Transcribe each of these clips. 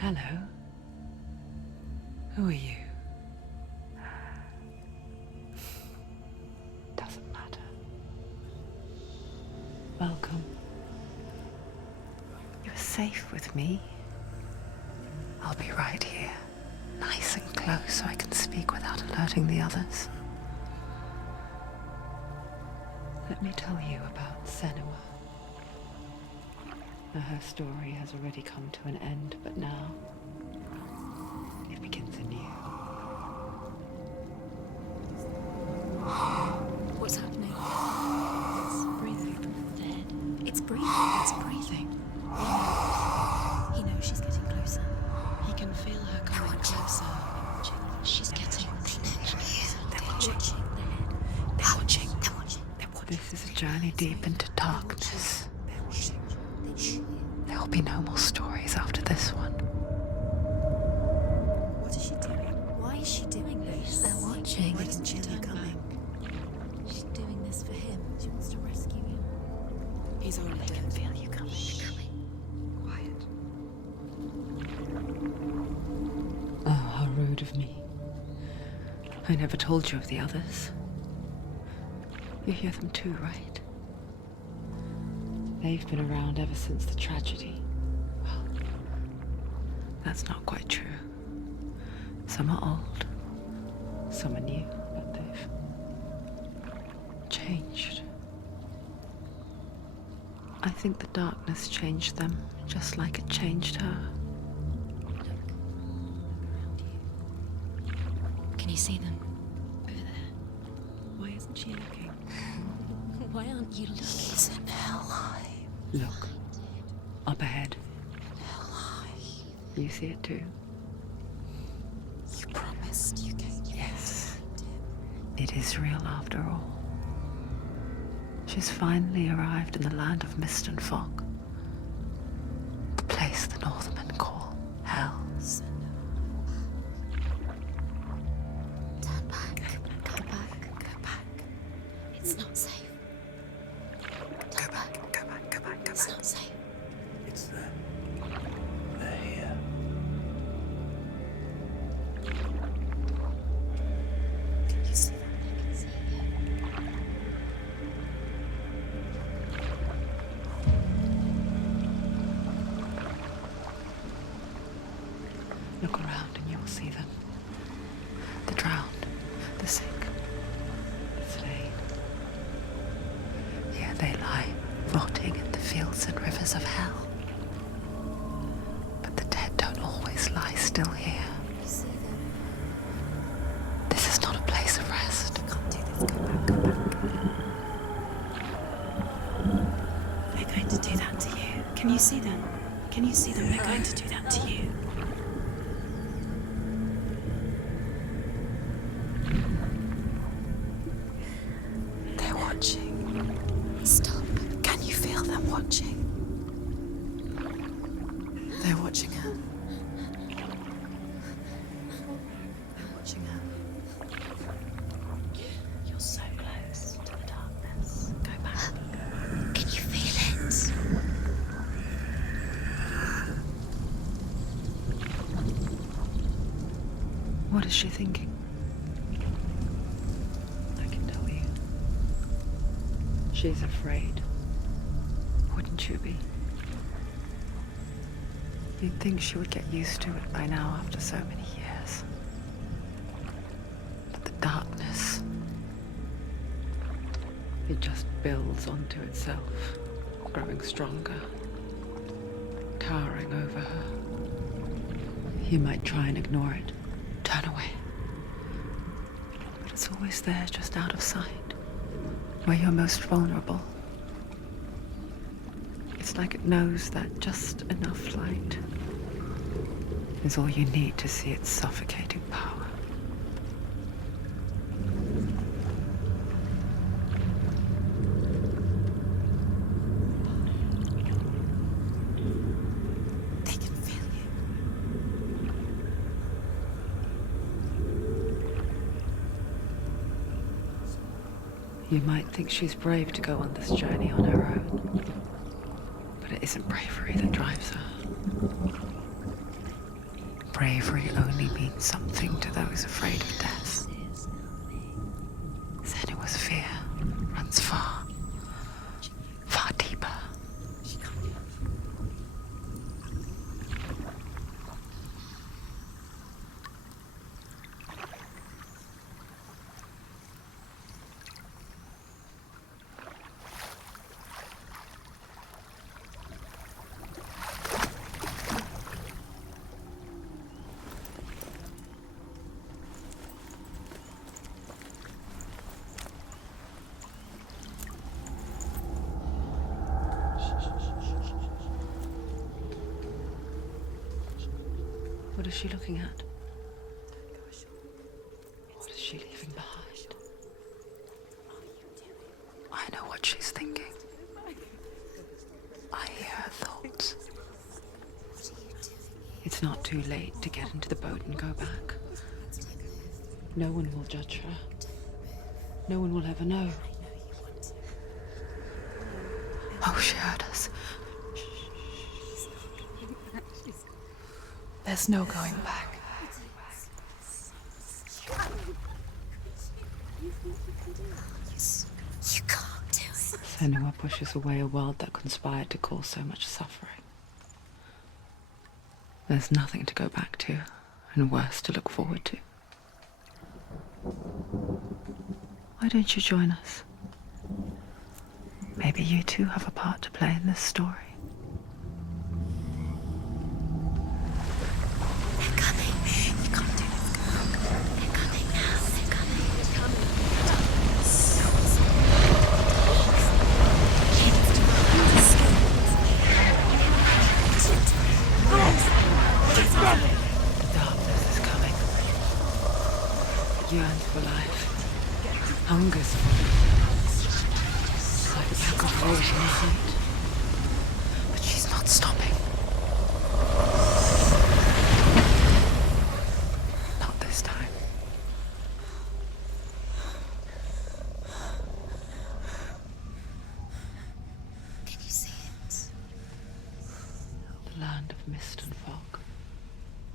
Hello. Who are you? Doesn't matter. Welcome. You're safe with me. I'll be right here, nice and close so I can speak without alerting the others. Let me tell you about Senua. Now, her story has already come to an end, but now it begins anew. What's happening? It's breathing. Dead. It's breathing. It's breathing. Yeah. He knows she's getting closer. He can feel her coming closer. She's getting closer. They're watching. They're watching. They're watching. This is a journey deep into darkness. There will be no more stories after this one. What is she doing? Why is she doing this? They're watching. Why isn't she coming? She's doing this for him. She wants to rescue him. He's already dead. I can feel you coming. Quiet. Oh, how rude of me. I never told you of the others. You hear them too, right? They've been around ever since the tragedy. Well, that's not quite true. Some are old, some are new, but they've changed. I think the darkness changed them, just like it changed her. Can you see them? Over there. Why isn't she looking? Why aren't you looking? He's in hell. Look, up ahead. You see it too? You promised you gave me. Yes. It is real after all. She's finally arrived in the land of mist and fog. The place the Northmen call hell. Turn back. Go back. Go back. It's not safe. Go back, go back, go back, go It's back. not safe. It's there. They're here. Can you see them? I can see you. Look around and you'll see them. The drowned, the sick, the slain. Here they lie, rotting in the fields and rivers of hell. But the dead don't always lie still here. You see them? This is not a place of rest. I can't do this. Go back. Go back. They're going to do that to you. Can you see them? Can you see them? They're going to do that to you. They're watching. Stop. Can you feel them watching? They're watching her. They're watching her. You're so close to the darkness. Go back. Can you feel it? What is she thinking? I can tell you. She's afraid. Wouldn't you be? You'd think she would get used to it by now after so many years. But the darkness, it just builds onto itself, growing stronger, towering over her. You might try and ignore it, turn away. But it's always there, just out of sight, where you're most vulnerable. It's like it knows that just enough light is all you need to see its suffocating power. They can feel you. You might think she's brave to go on this journey on her own, but it isn't bravery that drives her. bravery only means something to those afraid of death. Senua's fear runs far, far deeper. What is she looking at? What is she leaving behind? I know what she's thinking. I hear her thoughts. It's not too late to get into the boat and go back. No one will judge her. No one will ever know. Oh, she heard us. There's no going back. You can't do it. Senua pushes away a world that conspired to cause so much suffering. There's nothing to go back to, and worse to look forward to. Why don't you join us? Maybe you too have a part to play in this story. They're coming. You can't do this. They're coming now. They're coming. They're coming. The darkness is coming. It yearns for life. Hungers for it. Like a pack of raging heat. But she's not stopping. Not this time. Can you see it? The land of mist and fog.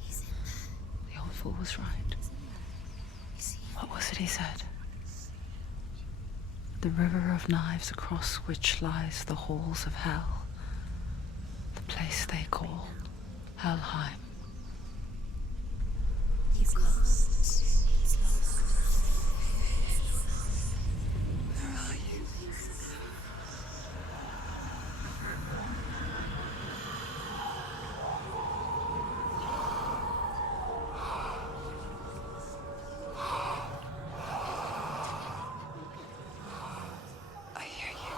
He's in there. The old fool was right. You see him? What was it he said? The river of knives across which lies the halls of hell. The place they call Helheim. He's lost. He's lost. Where are you? I hear you.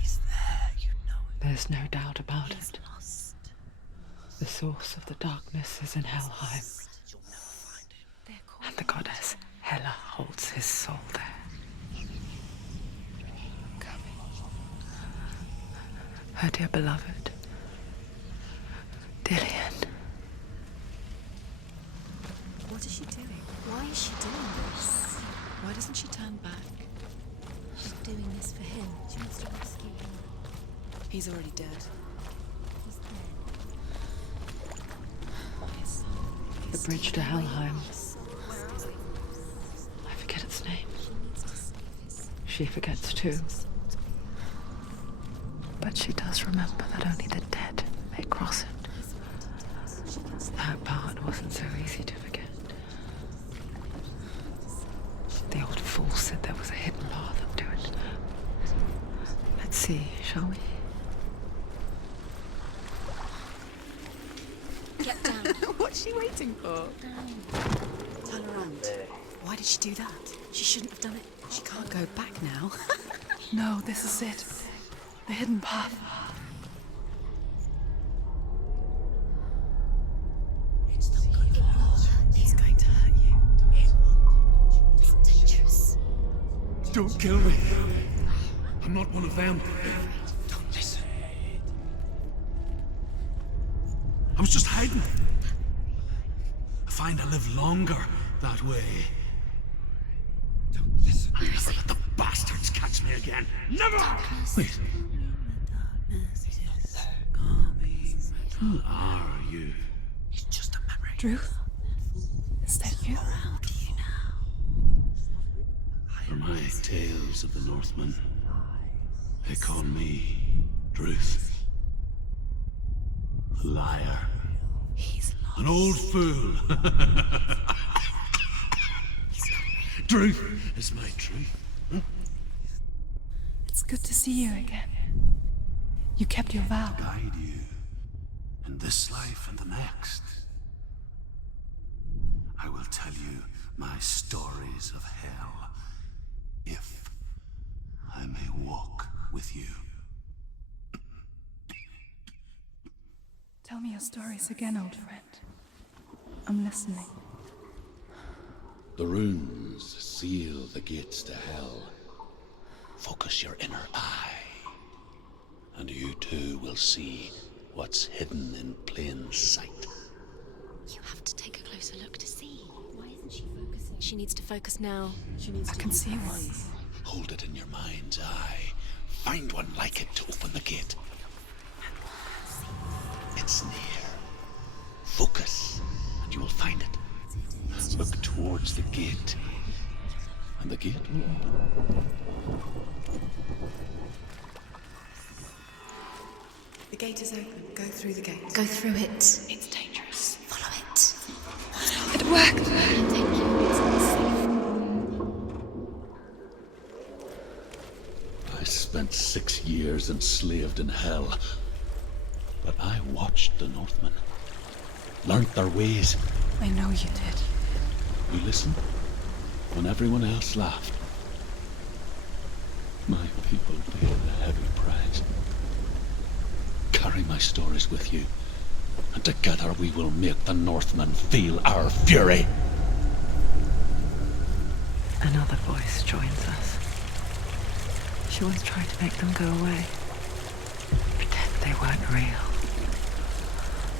He's there, you know it. There's no doubt about He's it. lost. The source of the darkness is in Helheim, You'll never find him. They're called and the goddess Hela holds his soul there. Her dear beloved, Dillian. What is she doing? Why is she doing this? Why doesn't she turn back? She's doing this for him. She wants to rescue him. He's already dead. He's dead. The bridge to Helheim. I forget its name. She needs to save his She forgets too. But she does remember that only the dead may cross it. That part wasn't so easy to forget. The old fool said there was a hidden path up to it. Let's see, shall we? Get down. What's she waiting for? Turn around. Why did she do that? She shouldn't have done it. She can't go back now. No, this is it. The hidden path. It's not good. It will hurt It's you. going to hurt you. It's dangerous. Don't kill me. I'm not one of them. Don't listen. I was just hiding. I find I live longer that way. Don't listen. I never let the bastards catch kiss me again. Never! Wait. Who are you? It's just a memory. Drew? Is that you? For my tales of the Northmen, they call me Druth. A liar. He's lost. An old fool. Druth is my truth. It's good to see you again. You kept your vow. Guide you in this life and the next. I will tell you my stories of hell, if I may walk with you. Tell me your stories again, old friend. I'm listening. The runes seal the gates to hell. Focus your inner eye, and you too will see what's hidden in plain sight. You have to take a closer look to see. Why isn't she focusing? She needs to focus now. I can see one. Hold it in your mind's eye. Find one like it to open the gate. It's near. Focus, and you will find it. Look towards the gate, and the gate will open. The gate is open. Go through the gate. Go through it. It's dangerous. Follow it. It worked! Thank you. It's safe. I spent 6 years enslaved in hell, but I watched the Northmen, learnt their ways. I know you did. We listened when everyone else laughed. My people paid a heavy price. Carry my stories with you, and together we will make the Northmen feel our fury. Another voice joins us. She once tried to make them go away. Pretend they weren't real.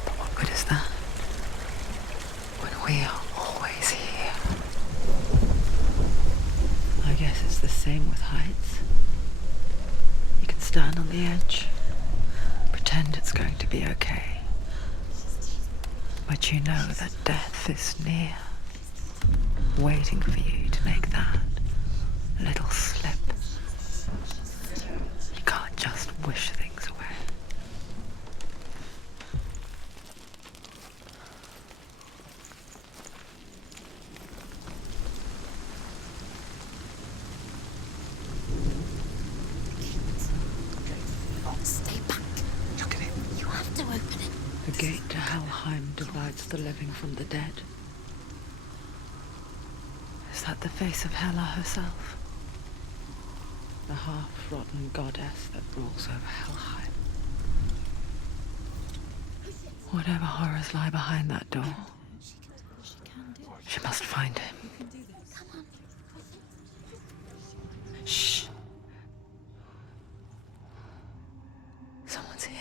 But what good is that? When we are always here. I guess it's the same with heights. You can stand on the edge, pretend it's going to be okay. But you know that death is near, waiting for you to make that little slip. You can't just wish things away. Stay back. Look at it. You have to open it. The gate to Helheim divides the living from the dead. Is that the face of Hela herself? The half-rotten goddess that rules over Helheim. Whatever horrors lie behind that door, she must find him. Shh. Someone's here.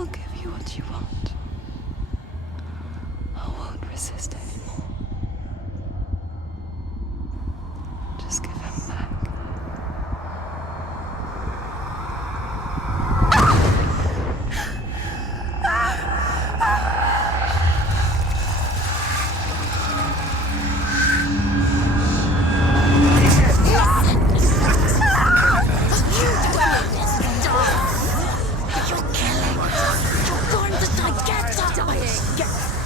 I'll give you what you want. I won't resist anymore. Just give him back.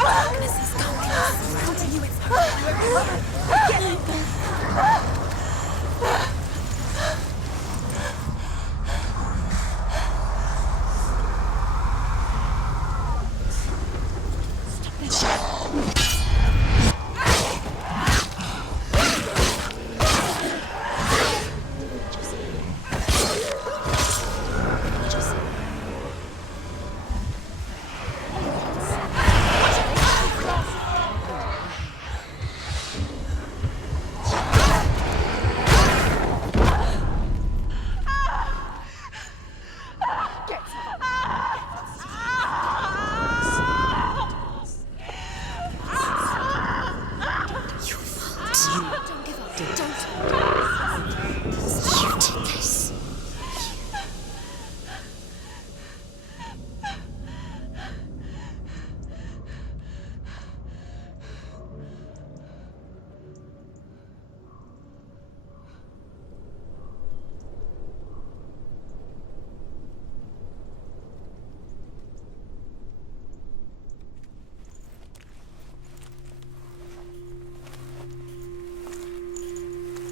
Darkness is coming. Continue its did it. You did this.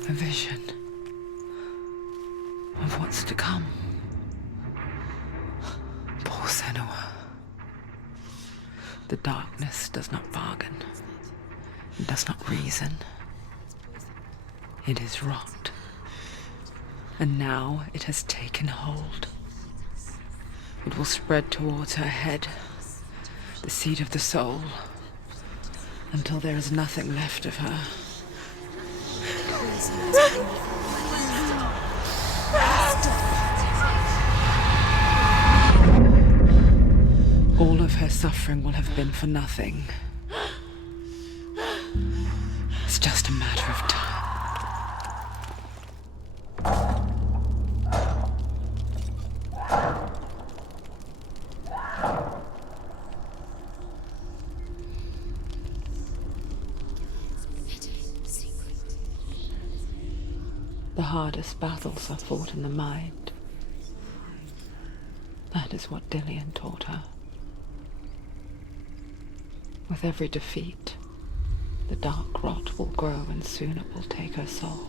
A vision of what's to come. Poor Senua. The darkness does not bargain. It does not reason. It is rot. And now it has taken hold. It will spread towards her head, the seat of the soul, until there is nothing left of her. All of her suffering will have been for nothing. It's just a matter of time. The hardest battles are fought in the mind. That is what Dillian taught her. With every defeat, the dark rot will grow and soon it will take her soul.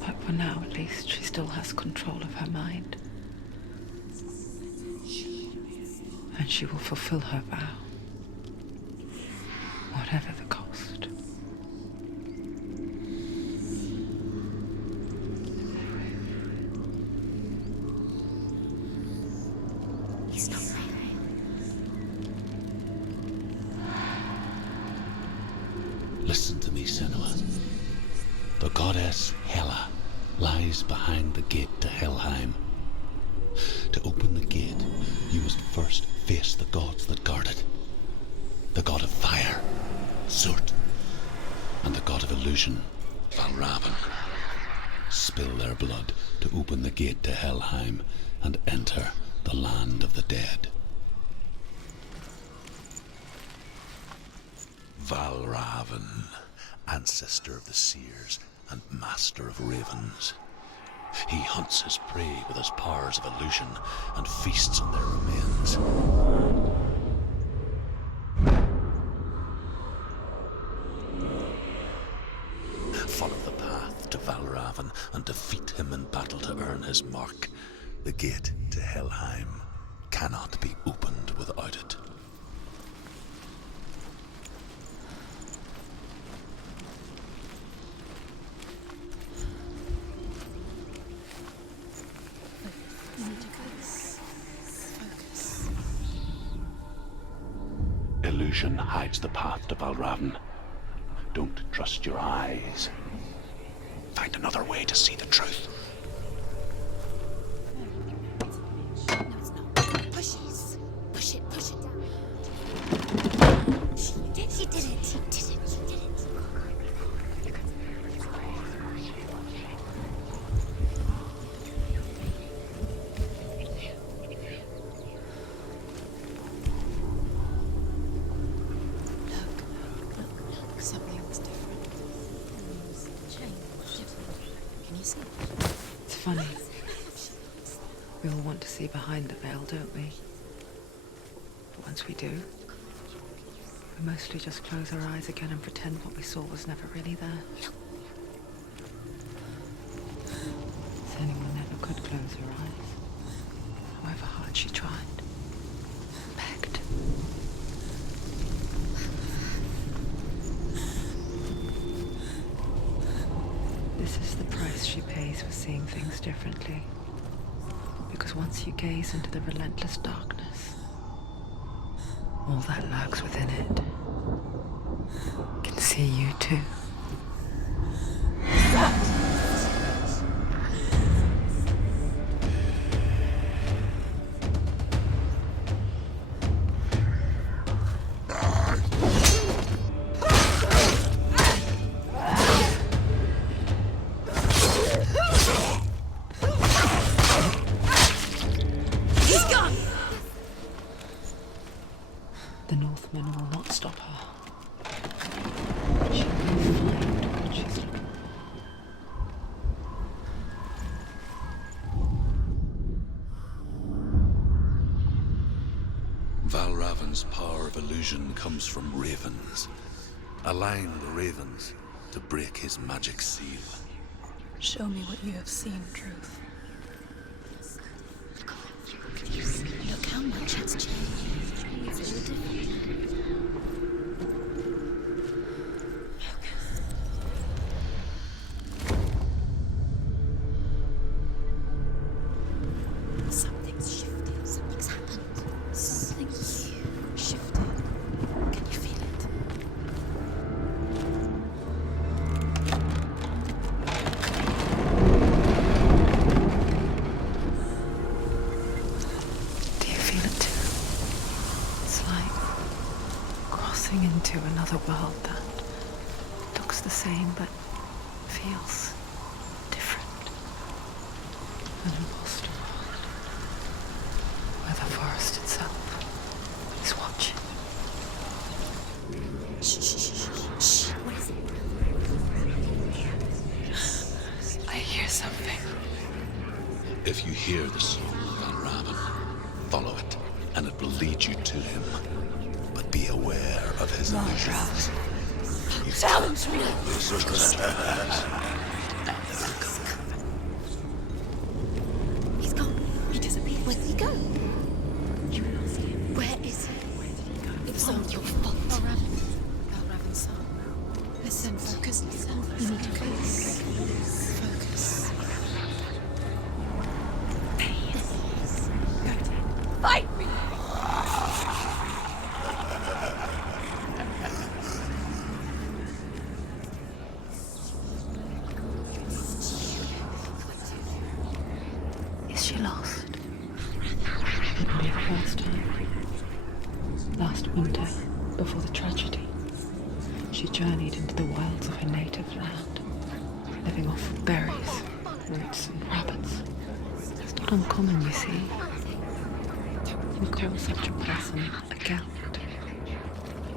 But for now, at least, she still has control of her mind. And she will fulfill her vow. Whatever the cost. He's not right. Listen to me, Senua. The goddess Hela lies behind the gate to Helheim. To open the gate, you must first face the gods that guard it. The god of fire, Surt, and the god of illusion, Valravan. Spill their blood to open the gate to Helheim and enter the land of the dead. Valravan, ancestor of the seers and master of ravens. He hunts his prey with his powers of illusion and feasts on their remains. Follow the path to Valravan and defeat him in battle to earn his mark. The gate to Helheim cannot be opened without it. Illusion hides the path to Valravan. Don't trust your eyes. Find another way to see the truth. No, it's not. Push it. Push it. Push it down. She did it. She did it. She did it. She did it. Look. Something's different. Change. Can you see? It's funny. We all want to see behind the veil, don't we? But once we do, we mostly just close our eyes again and pretend what we saw was never really there. Senua never could close her eyes, however hard she tried. Begged. This is the price she pays for seeing things differently. Because once you gaze into the relentless darkness, all that lurks within it can see you too. The Northmen will not stop her. She will find what she's looking for. Valravan's power of illusion comes from ravens. Align the ravens to break his magic seal. Show me what you have seen, Truth. Look how much it's changed. It's all different. Something's shifted. Something's happened. Something's shifted. Can you feel it? Do you feel it too? It's like crossing into another world that looks the same but feels different. An imposter world where the forest itself is watching. Shh. What is it? I hear something. If you hear the song of Valravan, follow it, and it will lead you to him. But be aware of his illusions. Silence me! He's gone. He disappeared. Where did he go? You lost him. Where is he? Where did he go? It was all your fault. Valravan's son. Listen, focus. You need to focus. Focus. Fight me! Is she lost? It will be the first time. Last winter, before the tragedy, she journeyed into the wilds of her native land, living off of berries, roots, and rabbits. It's not uncommon, you see. We call such a person a gelt.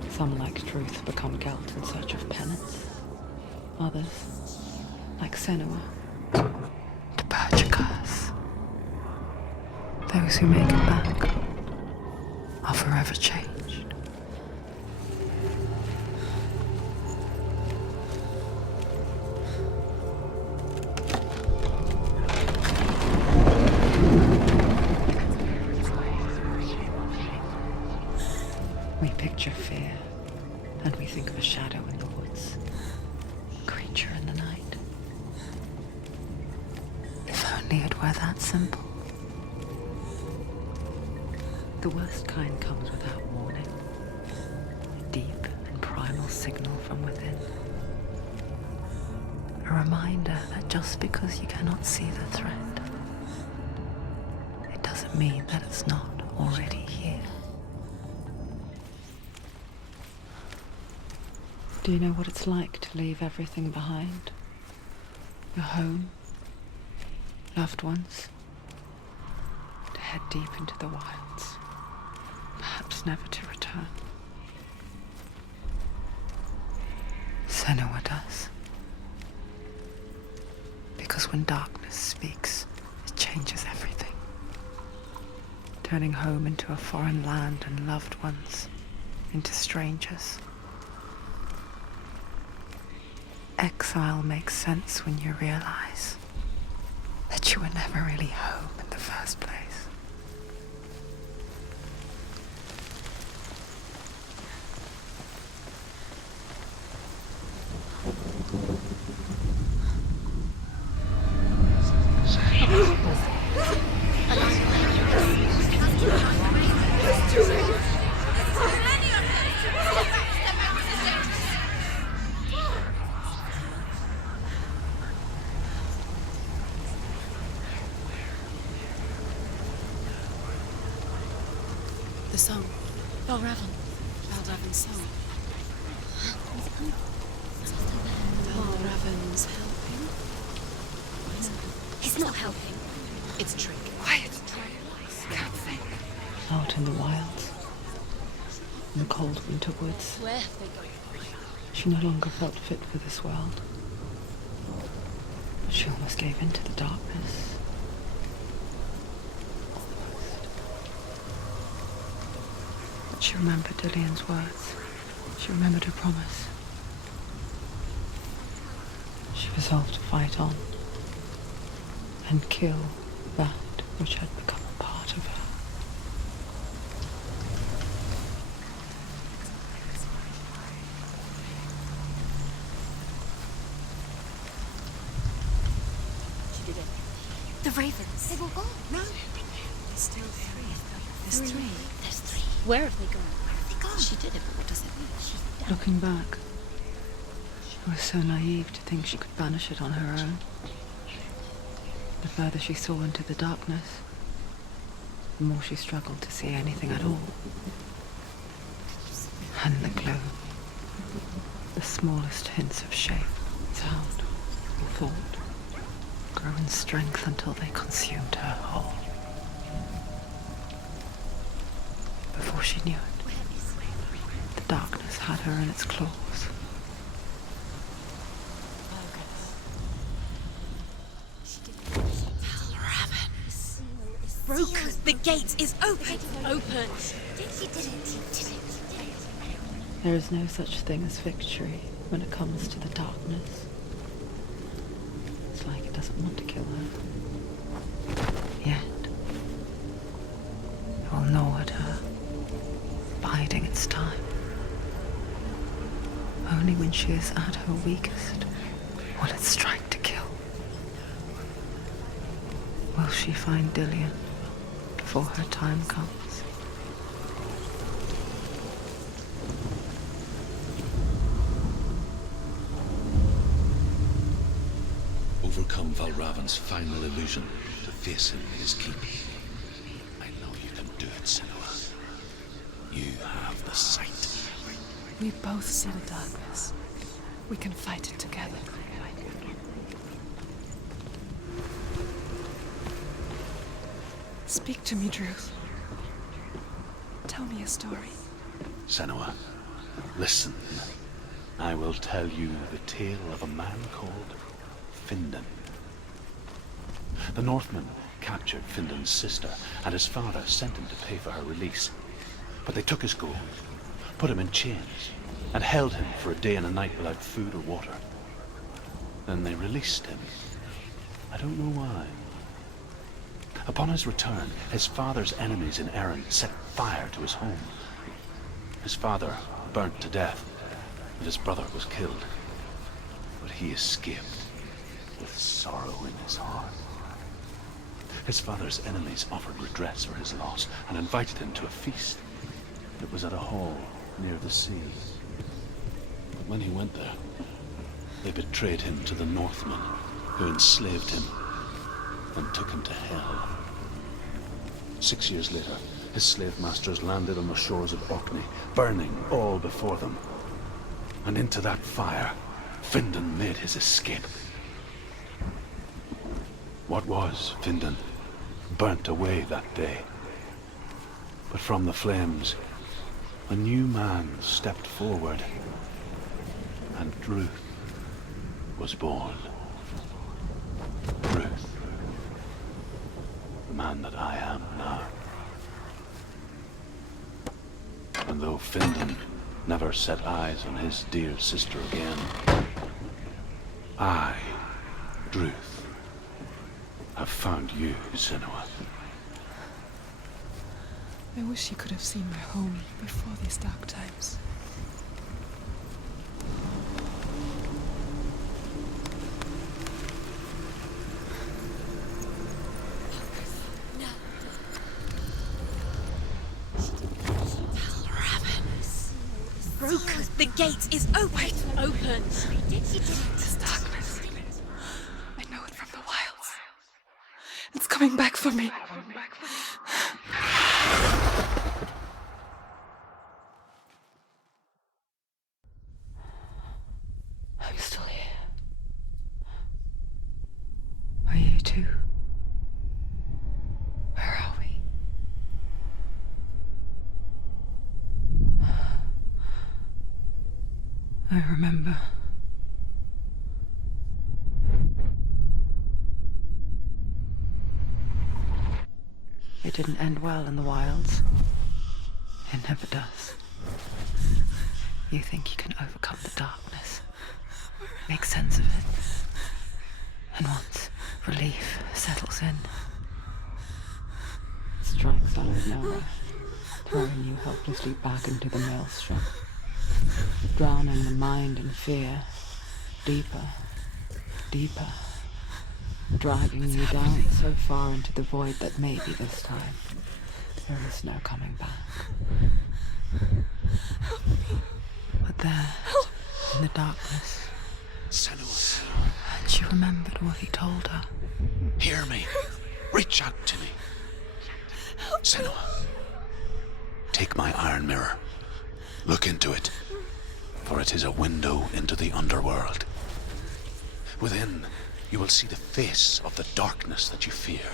Some, like Truth, become gelt in search of penance. Others, like Senua, to purge a curse. Those who make it back are forever changed. We picture fear, and we think of a shadow in the woods, a creature in the night. If only it were that simple. The worst kind comes without warning. A deep and primal signal from within. A reminder that just because you cannot see the threat, it doesn't mean that it's not already here. Do you know what it's like to leave everything behind? Your home, loved ones, to head deep into the wilds, perhaps never to return. Senua does. Because when darkness speaks, it changes everything. Turning home into a foreign land and loved ones into strangers. Exile makes sense when you realize that you were never really home in the first place. The song. Valravan's song. Valravan's helping. He's not helping. It's a trick. Quiet. Can't think. Out in the wilds, in the cold winter woods. Where have they gone? She no longer felt fit for this world. But she almost gave in to the darkness. But she remembered Dillian's words. She remembered her promise. She resolved to fight on and kill that which had become a part of her. She did it. The ravens. They've all gone. No. There's still three. There's Three. three. There's three. Where have they gone? Where have they gone? She did it, but what does it mean? She's done. Looking back, she was so naive to think she could banish it on her own. The further she saw into the darkness, the more she struggled to see anything at all. And the gloom, the smallest hints of shape, sound, or thought, grew in strength until they consumed her whole. Before she knew it, the darkness had her in its claws. Broke. The gate is open. Open. She did it. There is no such thing as victory when it comes to the darkness. It's like it doesn't want to kill her. Yet, it will gnaw at her, biding its time. Only when she is at her weakest will it strike to kill. Will she find Dillian before her time comes? Overcome Valravan's final illusion to face him in his keep. I know you can do it, Senua. You have the sight. We both see the darkness. We can fight it together. Speak to me, Druth. Tell me a story. Senua, listen. I will tell you the tale of a man called Findan. The Northmen captured Findan's sister, and his father sent him to pay for her release. But they took his gold, put him in chains, and held him for a day and a night without food or water. Then they released him. I don't know why. Upon his return, his father's enemies in Erin set fire to his home. His father burnt to death, and his brother was killed. But he escaped with sorrow in his heart. His father's enemies offered redress for his loss and invited him to a feast. It was at a hall near the sea. But when he went there, they betrayed him to the Northmen, who enslaved him and took him to hell. 6 years later, his slave masters landed on the shores of Orkney, burning all before them. And into that fire, Findan made his escape. What was Findan burnt away that day. But from the flames, a new man stepped forward, and Druth was born. Druth, the man that I am now. And though Findan never set eyes on his dear sister again, I, Druth, have found you, Senua. I wish you could have seen my home before these dark times. Broke. The gate is open. Open. This darkness. I know it from the wilds. It's coming back for me. I'm still here. Are you too? Where are we? I remember. It didn't end well in the wilds. It never does. You think you can overcome the darkness, make sense of it, and once relief settles in, it strikes out of nowhere, throwing you helplessly back into the maelstrom, drowning the mind in fear, deeper, deeper, dragging you down so far into the void that maybe this time there is no coming back. But there, in the darkness, Senua, and she remembered what he told her. hear me. Reach out to me. Senua, take my iron mirror. Look into it, for it is a window into the underworld. Within, you will see the face of the darkness that you fear.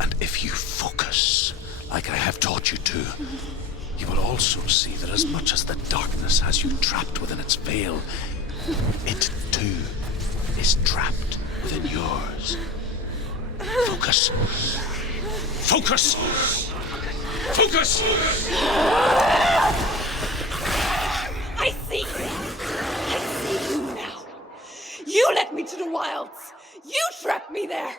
And if you focus, like I have taught you to, you will also see that as much as the darkness has you trapped within its veil, it too is trapped within yours. Focus. Focus! Focus! I see you! I see you now! You led me to the wilds! You trapped me there!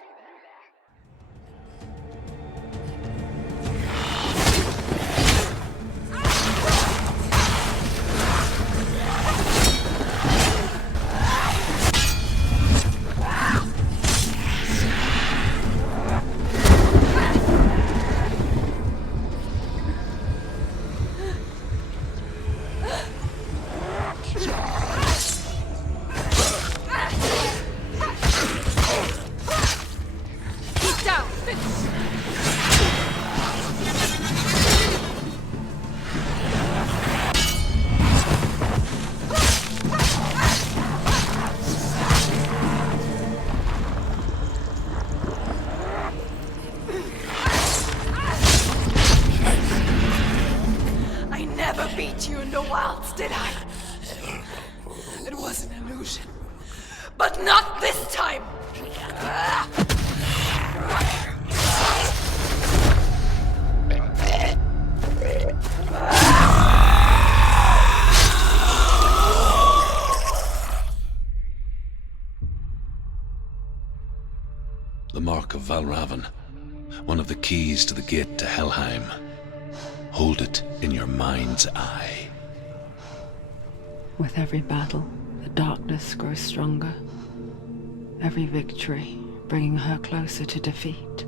Beat you in the wilds, did I? It was an illusion. But not this time! The Mark of Valravan, one of the keys to the gate to Helheim. Hold it in your mind's eye. With every battle, the darkness grows stronger. Every victory bringing her closer to defeat.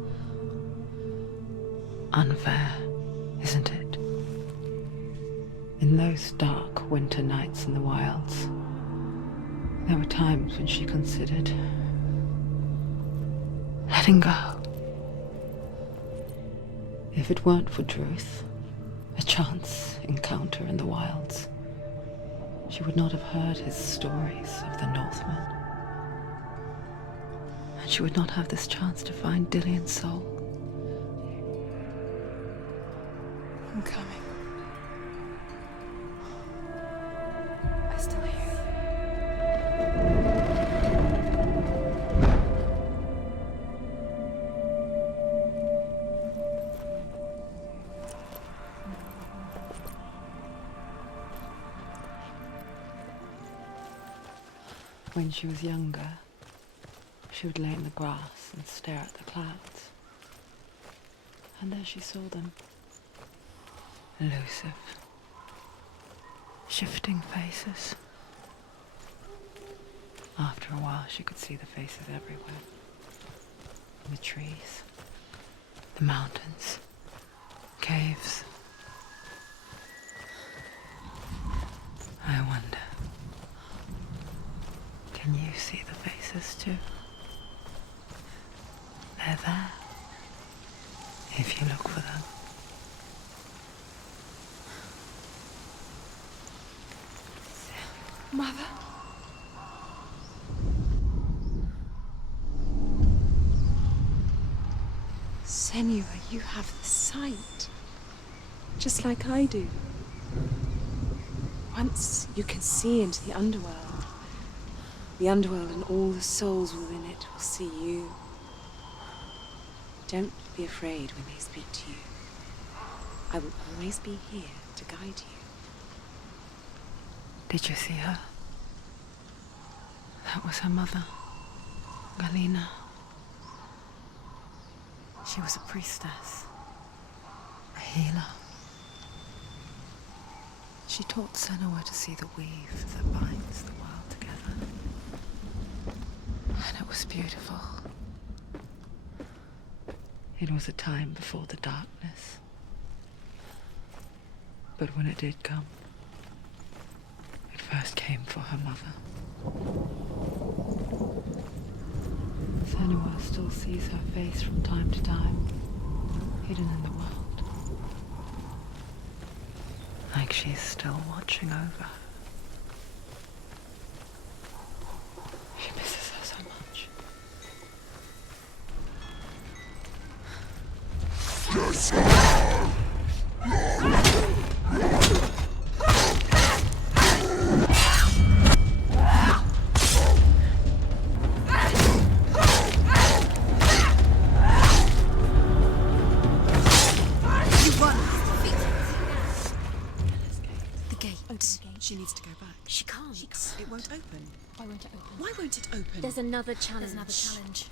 Unfair, isn't it? In those dark winter nights in the wilds, there were times when she considered letting go. If it weren't for Druth, a chance encounter in the wilds, she would not have heard his stories of the Northmen. And she would not have this chance to find Dillion's soul. I'm coming. I still hear When she was younger, she would lay in the grass and stare at the clouds. And there she saw them. Elusive. Shifting faces. After a while, she could see the faces everywhere. In the trees, the mountains, caves. I wonder, can you see the faces too? They're there, if you look for them. Mother? Senua, you have the sight. Just like I do. Why Once you can see into the underworld and all the souls within it will see you. Don't be afraid when they speak to you. I will always be here to guide you. Did you see her? That was her mother, Galina. She was a priestess, a healer. She taught Senua to see the weave that binds the world together. And it was beautiful. It was a time before the darkness. But when it did come, it first came for her mother. Senua still sees her face from time to time, hidden in the world. Like she's still watching over her. She misses her so much. She needs to go back. She can't. It won't open. Why won't it open? Why won't it open? There's another challenge.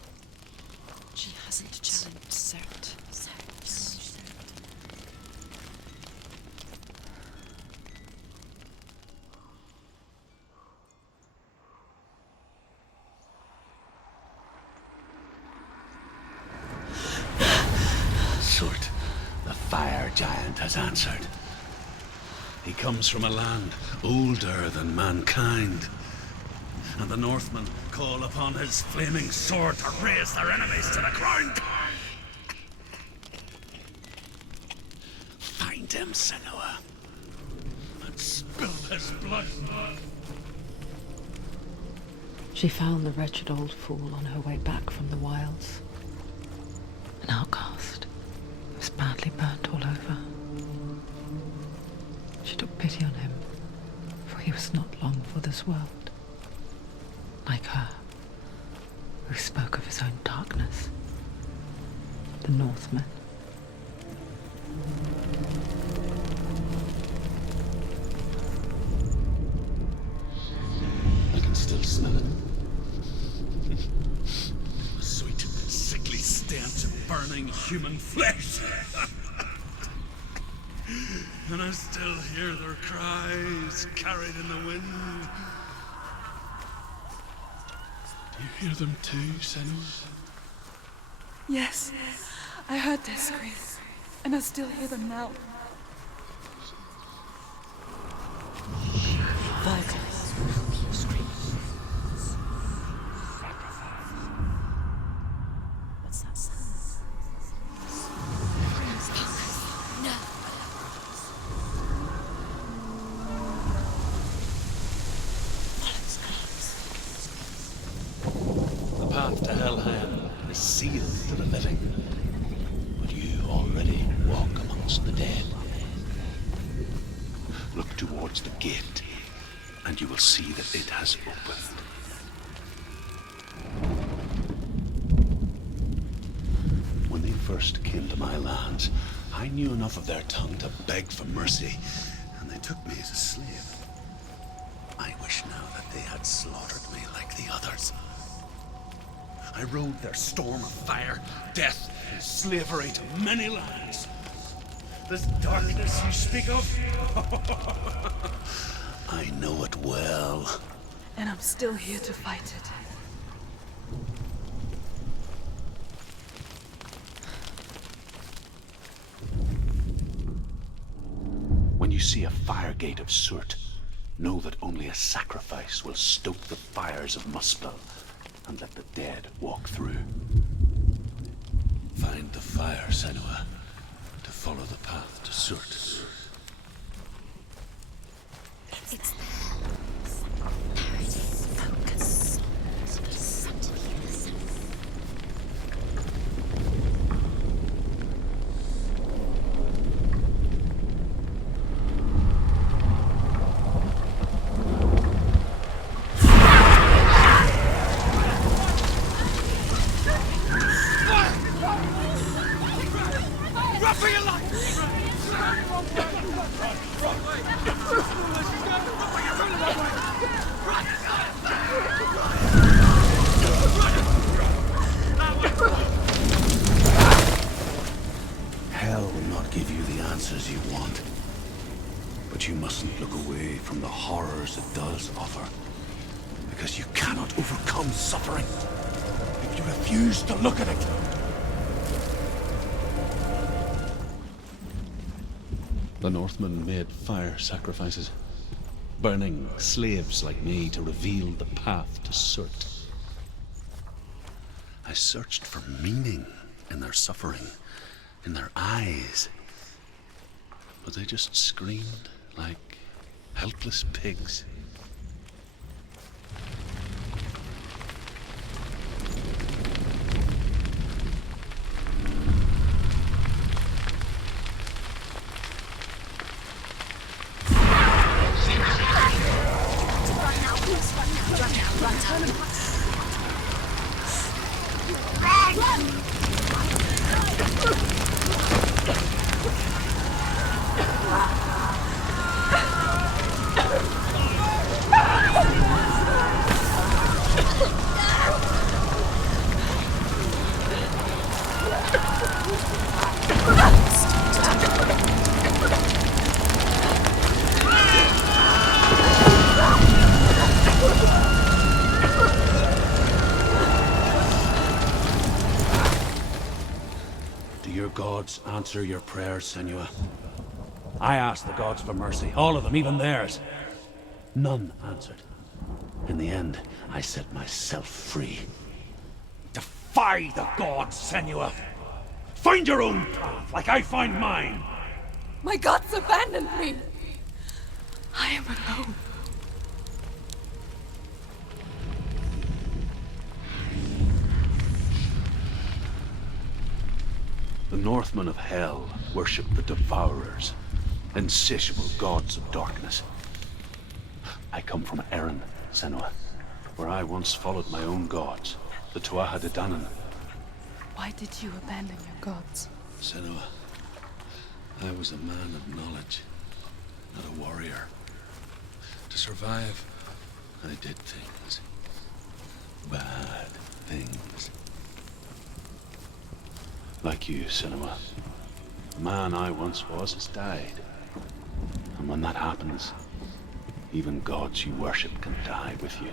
She hasn't challenged Sert. Surt, the fire giant, has answered. He comes from a land older than mankind, and the Northmen call upon his flaming sword to raise their enemies to the ground. Find him, Senua, and spill his blood. She found the wretched old fool on her way back from the wilds. An outcast. He was badly burnt all over. She took pity on him, for he was not long for this world. Like her, who spoke of his own darkness. The Northmen. I can still smell it. The sweet, sickly stench of burning human flesh. And I still hear their cries carried in the wind. You hear them too, Senua? Yes, I heard their screams, and I still hear them now. What's that sound? The path to Helheim is sealed to the living, but you already walk amongst the dead. Look towards the gate, and you will see that it has opened. When they first came to my lands, I knew enough of their tongue to beg for mercy, and they took me as a slave. I wish now that they had slaughtered me like the others. I rode their storm of fire, death, and slavery to many lands. This darkness you speak of, I know it well. And I'm still here to fight it. When you see a fire gate of Surt, know that only a sacrifice will stoke the fires of Muspel and let the dead walk through. Find the fire, Senua, to follow the path to Surt. It's there. There it is. Focus. Something here. else offer. Because you cannot overcome suffering if you refuse to look at it. The Northmen made fire sacrifices, burning slaves like me to reveal the path to Surt. I searched for meaning in their suffering, in their eyes. But they just screamed like helpless pigs. Answer your prayers, Senua. I asked the gods for mercy, all of them, even theirs. None answered. In the end, I set myself free. Defy the gods, Senua! Find your own path, like I find mine! My gods abandoned me! I am alone. The Northmen of Hell worship the Devourers, insatiable gods of darkness. I come from Erin, Senua, where I once followed my own gods, the Tuatha De Danann. Why did you abandon your gods? Senua, I was a man of knowledge, not a warrior. To survive, I did things. Bad things. Like you, Senua. The man I once was has died. And when that happens, even gods you worship can die with you.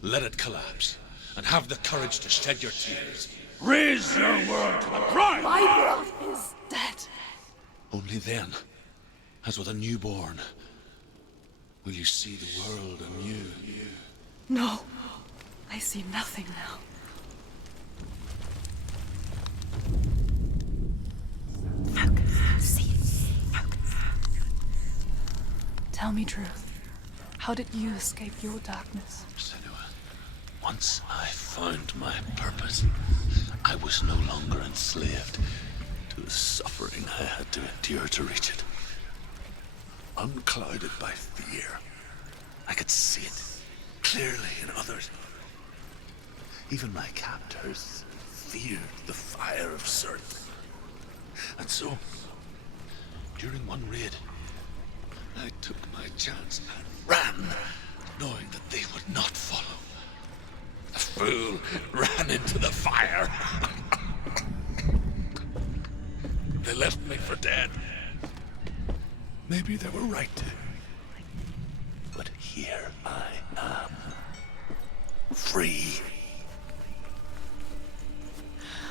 Let it collapse, and have the courage to shed your tears. Raise your world to the ground! My world is dead. Only then, as with a newborn, will you see the world anew. No, I see nothing now. Tell me truth. How did you escape your darkness? Senua, once I found my purpose, I was no longer enslaved to the suffering I had to endure to reach it. Unclouded by fear, I could see it clearly in others. Even my captors feared the fire of Surt. And so, during one raid, I took my chance and ran, knowing that they would not follow. The fool ran into the fire. They left me for dead. Maybe they were right to. But here I am. Free.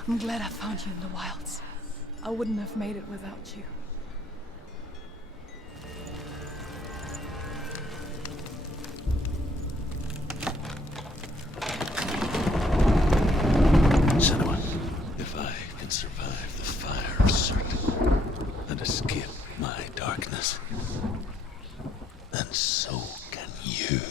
I'm glad I found you in the wilds. I wouldn't have made it without you. Senua, if I can survive the fire of certain and escape my darkness, then so can you.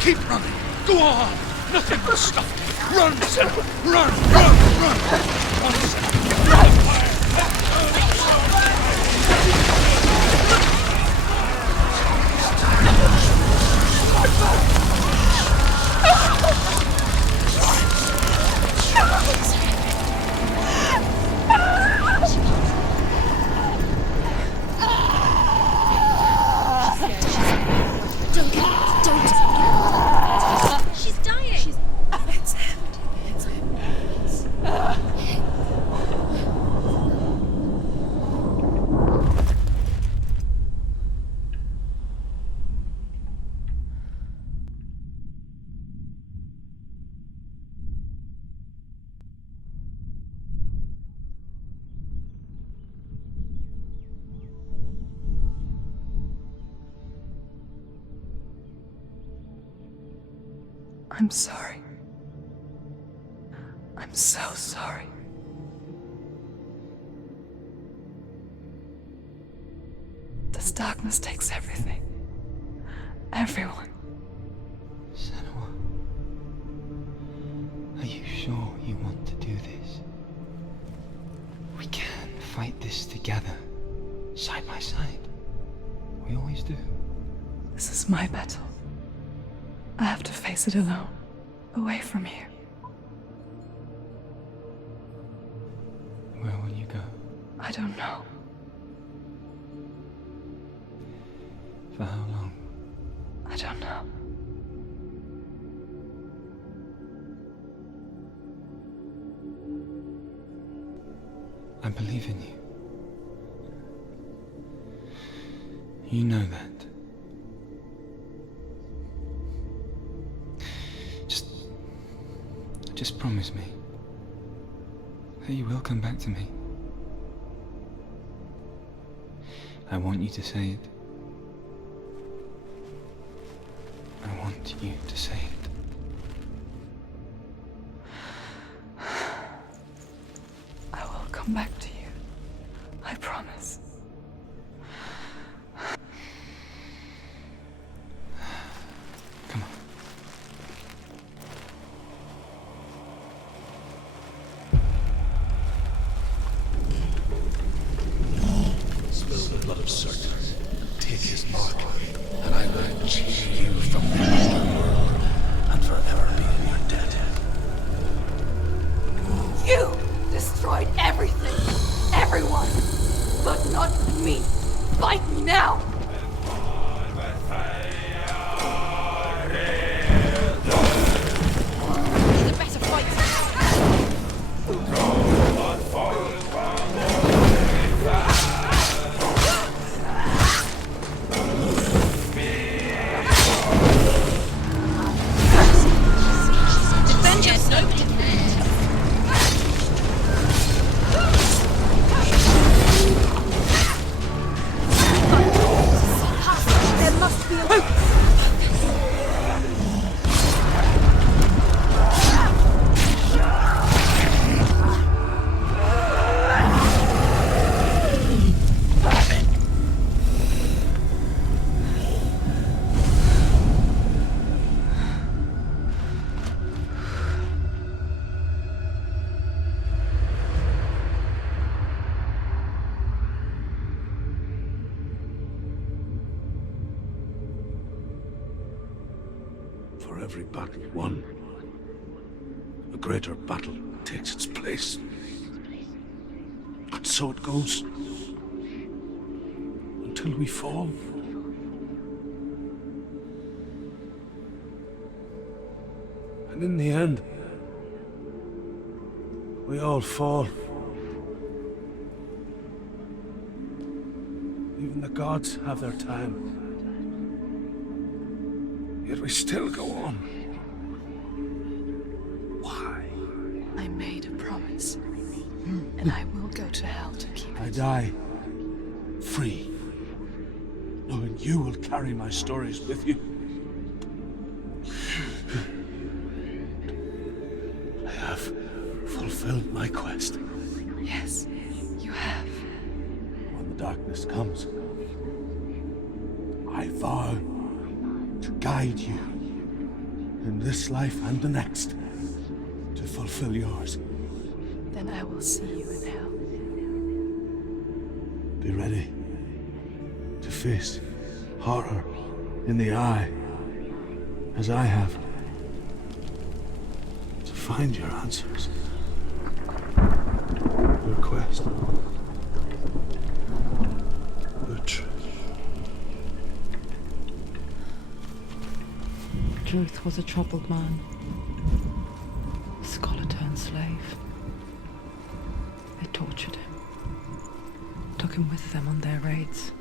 Keep running. Go on. Nothing will stop me. Run, Senua. Run, run, run. Run, Senua. Run, fire. She's dying. It's him. It's him. I'm sorry. I'm so sorry. This darkness takes everything. Everyone. Senua, are you sure you want to do this? We can fight this together, side by side. We always do. This is my battle. I have to face it alone, away from here. Where will you go? I don't know. For how long? I don't know. I believe in you. You know that. Just promise me that you will come back to me. I want you to say it. I want you to say it. I will come back to you. I promise. Come on. Spill the blood of certain and take his mark, and I will change you from the underworld and forever be in your debt. You destroyed everything, everyone, but not me. Fight me now! He's a better fighter. Defend yourself. There must be a hope. For every battle won, a greater battle takes its place. And so it goes. Until we fall. And in the end, we all fall. Even the gods have their time. Yet we still go on. Why? I made a promise, and I will go to hell to keep it. I die free, knowing you will carry my stories with you. I have fulfilled my quest. Yes, you have. When the darkness comes, I vow to guide you in this life and the next to fulfill yours. Then I will see you in hell. Be ready to face horror in the eye, as I have, to find your answers, your quest, the truth. Truth was a troubled man, a scholar turned slave. They tortured him, took him with them on their raids,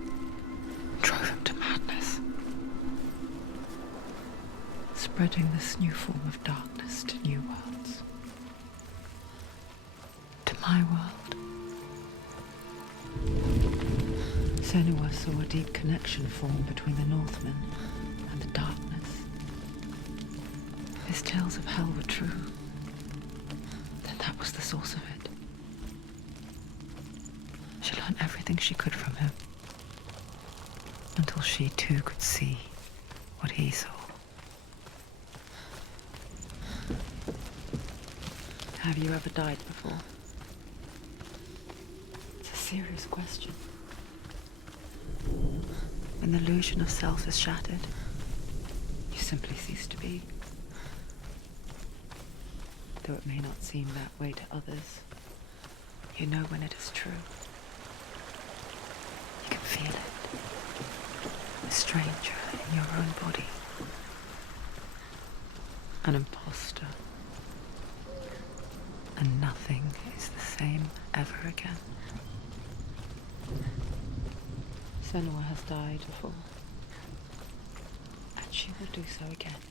drove him to madness, spreading this new form of darkness to new worlds. To my world. Senua saw a deep connection form between the Northmen and the darkness. His tales of hell were true. Then that was the source of it. She learned everything she could from him, until she too could see what he saw. Have you ever died before? It's a serious question. When the illusion of self is shattered, you simply cease to be. Though it may not seem that way to others, you know when it is true. You can feel it. A stranger in your own body. An imposter. And nothing is the same ever again. Senua has died before. And she will do so again.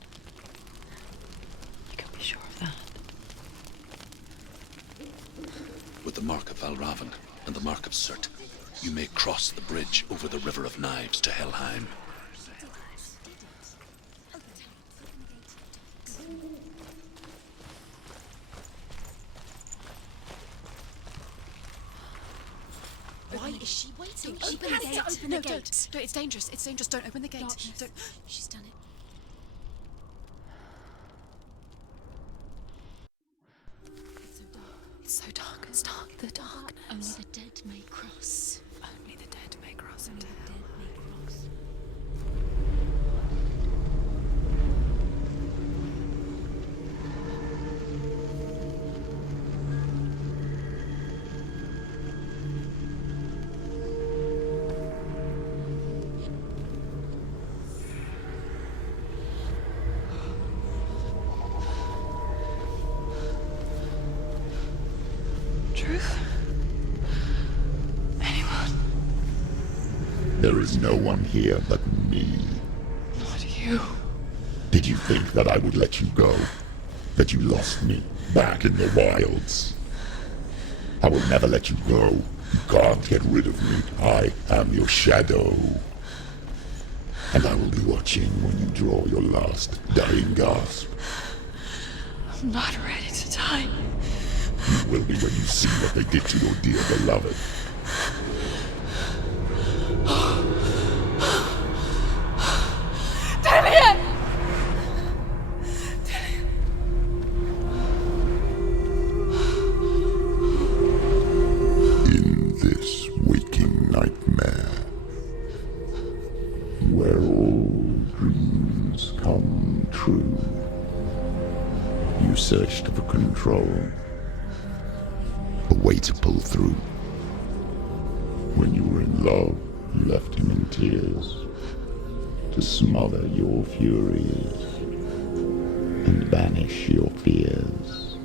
You can be sure of that. With the mark of Valravan and the mark of Surt, you may cross the bridge over the River of Knives to Helheim. Why is she waiting? Open the gate. Open the gate. No, it's dangerous. It's dangerous. Don't open the gate. Don't. She's done it. It's so dark. It's dark. The darkness. Only the dead may cross. Only the dead may cross into hell. Dead may cross. Truth? Anyone? There is no one here but me. Not you. Did you think that I would let you go? That you lost me back in the wilds? I will never let you go. You can't get rid of me. I am your shadow. And I will be watching when you draw your last dying gasp. I'm not ready to die. You will be when you see what they did to your dear beloved. In this waking nightmare, where all dreams come true, you searched for control. A way to pull through. When you were in love, you left him in tears to smother your furies. and banish your fears.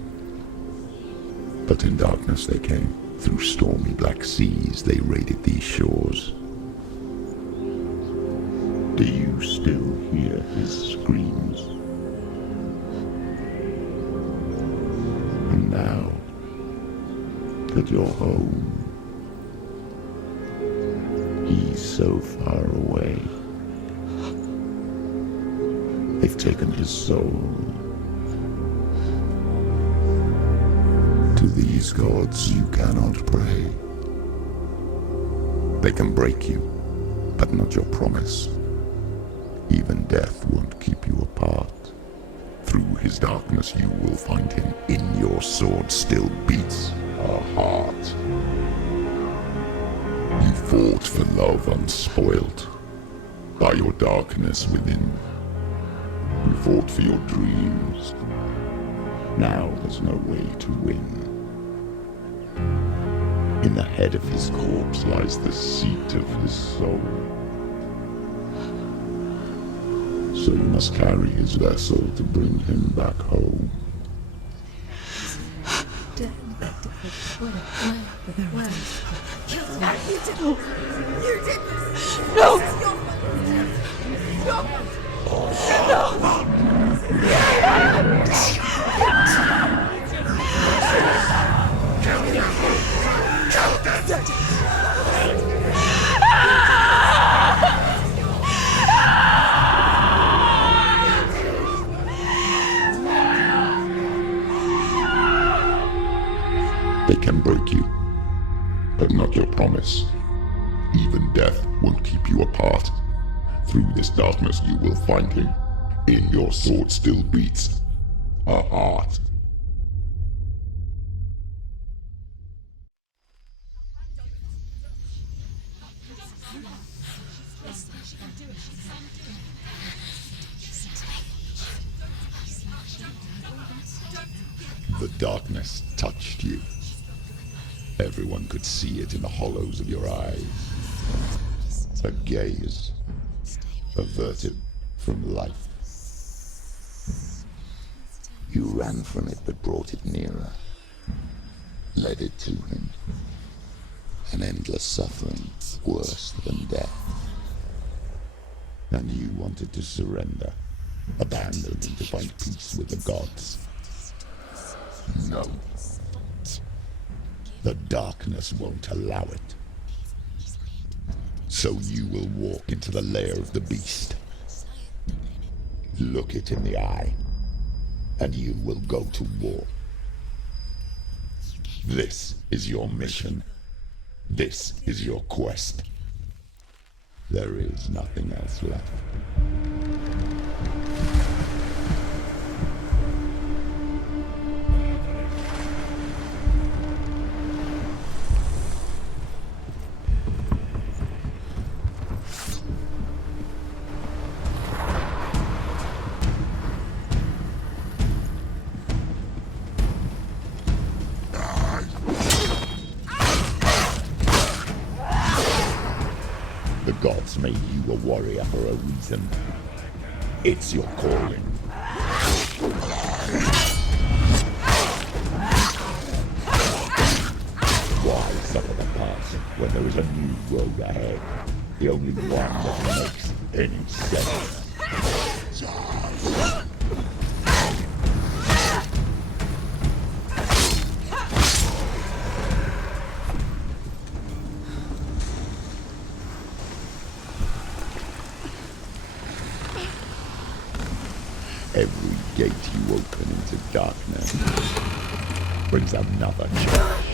But in darkness they came. Through stormy black seas they raided these shores. Do you still hear his screams? And now that you're home, he's so far away. They've taken his soul. To these gods you cannot pray. They can break you, but not your promise. Even death won't keep you apart. Through his darkness you will find him. In your sword still beats a heart. You fought for love unspoilt by your darkness within. You fought for your dreams. Now there's no way to win. In the head of his corpse lies the seat of his soul. So you must carry his vessel to bring him back home. You did this! No! They can break you, but not your promise. Even death won't keep you apart. Through this darkness you will find him. In your sword still beats a heart. The darkness touched you. Everyone could see it in the hollows of your eyes. A gaze averted from life. You ran from it but brought it nearer. Led it to him. An endless suffering worse than death. And you wanted to surrender. Abandon him to find peace with the gods. No. The darkness won't allow it. So you will walk into the lair of the beast. Look it in the eye, and you will go to war. This is your mission. This is your quest. There is nothing else left. The gods made you a warrior for a reason. It's your calling. Why suffer the past when there is a new road ahead? The only one that makes any sense. Every gate you open into darkness brings another challenge.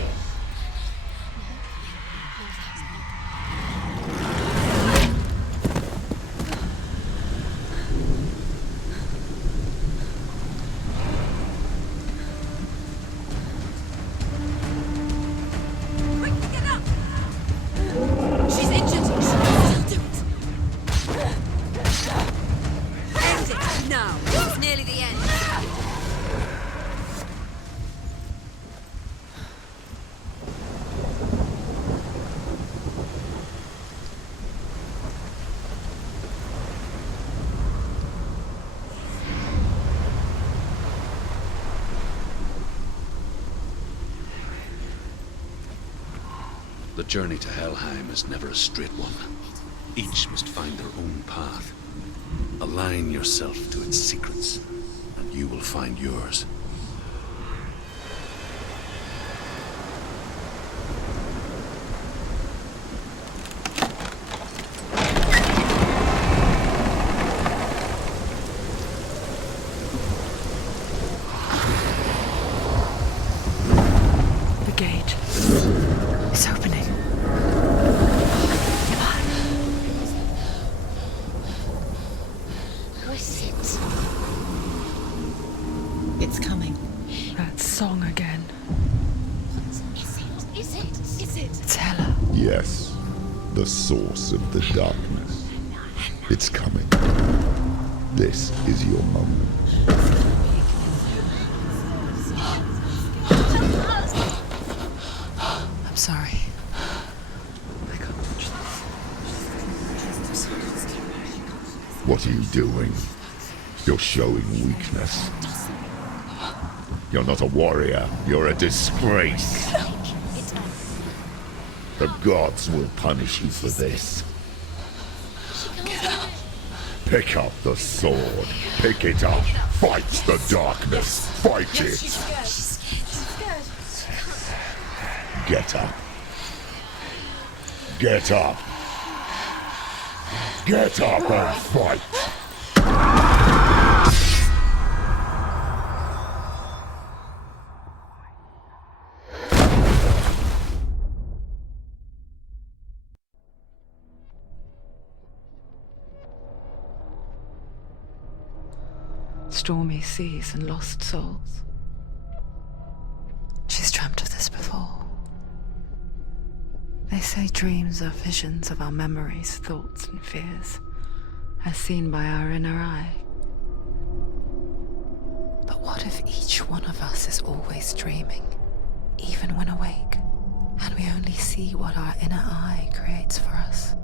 The journey to Helheim is never a straight one. Each must find their own path. Align yourself to its secrets, and you will find yours. The gate. It's opening. It's coming. That song again. Is it? It's Hela. Yes, the source of the darkness. It's coming. This is your moment. I'm sorry. What are you doing? You're showing weakness. You're not a warrior. You're a disgrace. The gods will punish you for this. Pick up the sword. Pick it up. Fight the darkness. Fight it. Get up. Get up. Get up and fight. Stormy seas and lost souls. She's dreamt of this before. They say dreams are visions of our memories, thoughts and fears, as seen by our inner eye. But what if each one of us is always dreaming, even when awake, and we only see what our inner eye creates for us?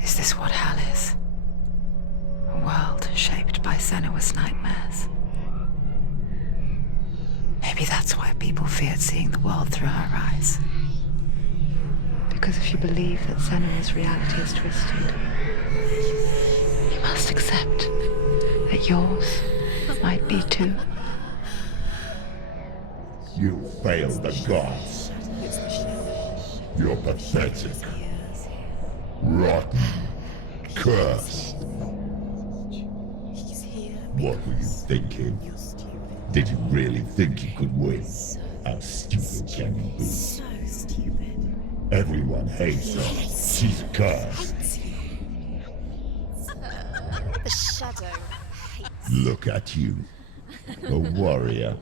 Is this what hell is? A world shaped by Senua's nightmares. Maybe that's why people feared seeing the world through her eyes. Because if you believe that Senua's reality is twisted, you must accept that yours might be too. You failed the gods. You're pathetic. Rotten. Cursed. What were you thinking? Did you really think you could win? How stupid can you be? So stupid. Everyone hates her. She's cursed. The shadow hates. Look at you. A warrior.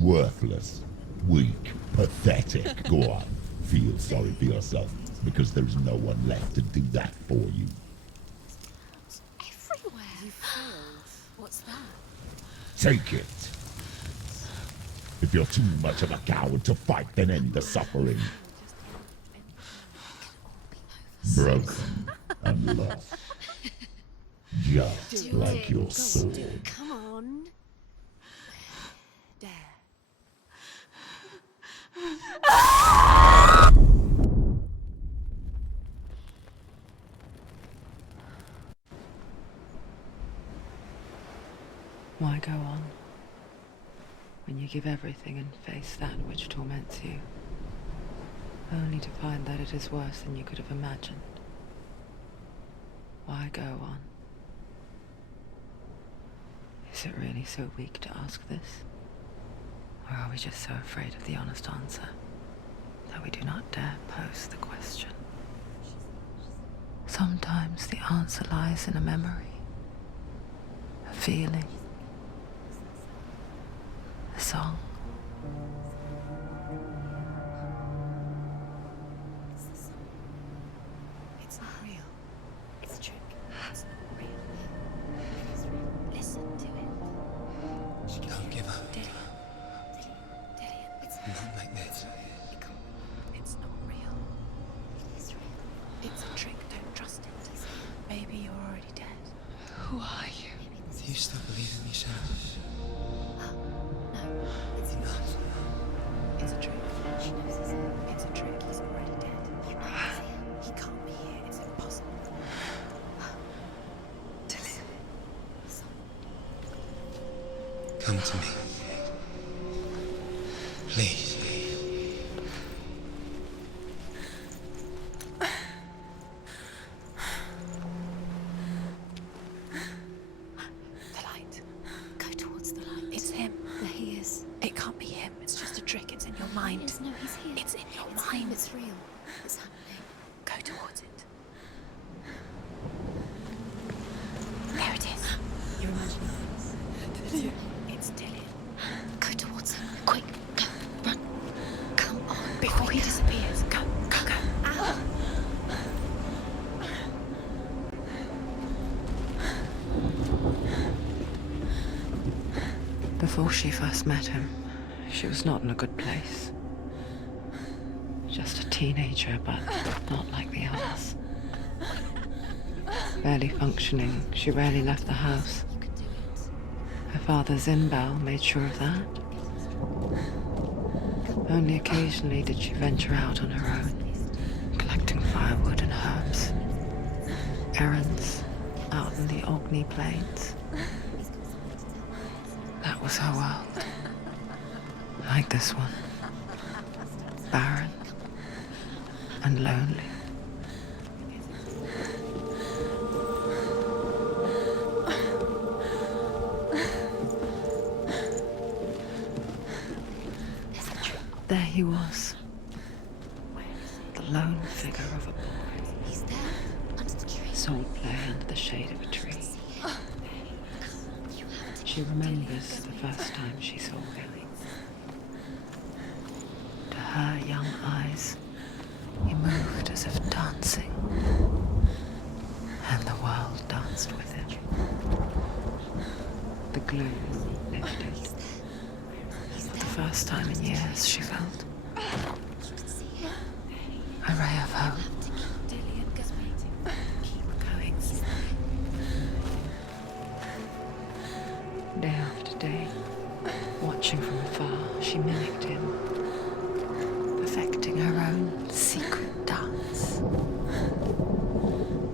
Worthless. Weak. Pathetic. Go on. Feel sorry for yourself, because there's no one left to do that for you. Everywhere. You failed. What's that? Take it. If you're too much of a coward to fight, then end the suffering. Broken and lost. Just like your sword. Come on. There. Why go on when you give everything and face that which torments you, only to find that it is worse than you could have imagined? Why go on? Is it really so weak to ask this? Or are we just so afraid of the honest answer that we do not dare pose the question? Sometimes the answer lies in a memory, a feeling, a song. It's not real. It's a trick. It's not real. It is real. Listen to it. Don't give up. Dillian. It's Not like this. It's not real. It is real. It's a trick. Don't trust it. Maybe you're already dead. Who are you? Do you still believe in yourself? No, it's Enough. It's a trick. She knows he's here. It's a trick. He's already dead. You know he's here. He can't be here. It's impossible. Dillian. Come to me. Please. The light. Go towards the light. It's him. There he is. It can't be him. It's just a trick. It's in your mind. Yes, no, he's here. It's in your It's mind. him, it's real. It's happening. Go towards it. There it is. You're imagining this. Dillian. It's Dillian. Go towards him. Quick, go, run. Come on. Before he disappears. Go, go, go. Ow. Before she first met him, she was not in a good place. Just a teenager, but not like the others. Barely functioning, she rarely left the house. You can do it. Her father's in-bell made sure of that. Only occasionally did she venture out on her own, collecting firewood and herbs. Errands out in the Orkney Plains. That was her world. Like this one. Barren and lonely. There he was. The lone figure of a boy. He's there, under the tree. Sole play under the shade of a tree. She remembers the first time she saw him. To her young eyes, he moved as if dancing, and the world danced with him. The gloom lifted. For the first time in years, she felt a ray of hope. Dillian, just waiting. Keep going. Day after day, watching from afar, she mimicked him, perfecting her own secret dance,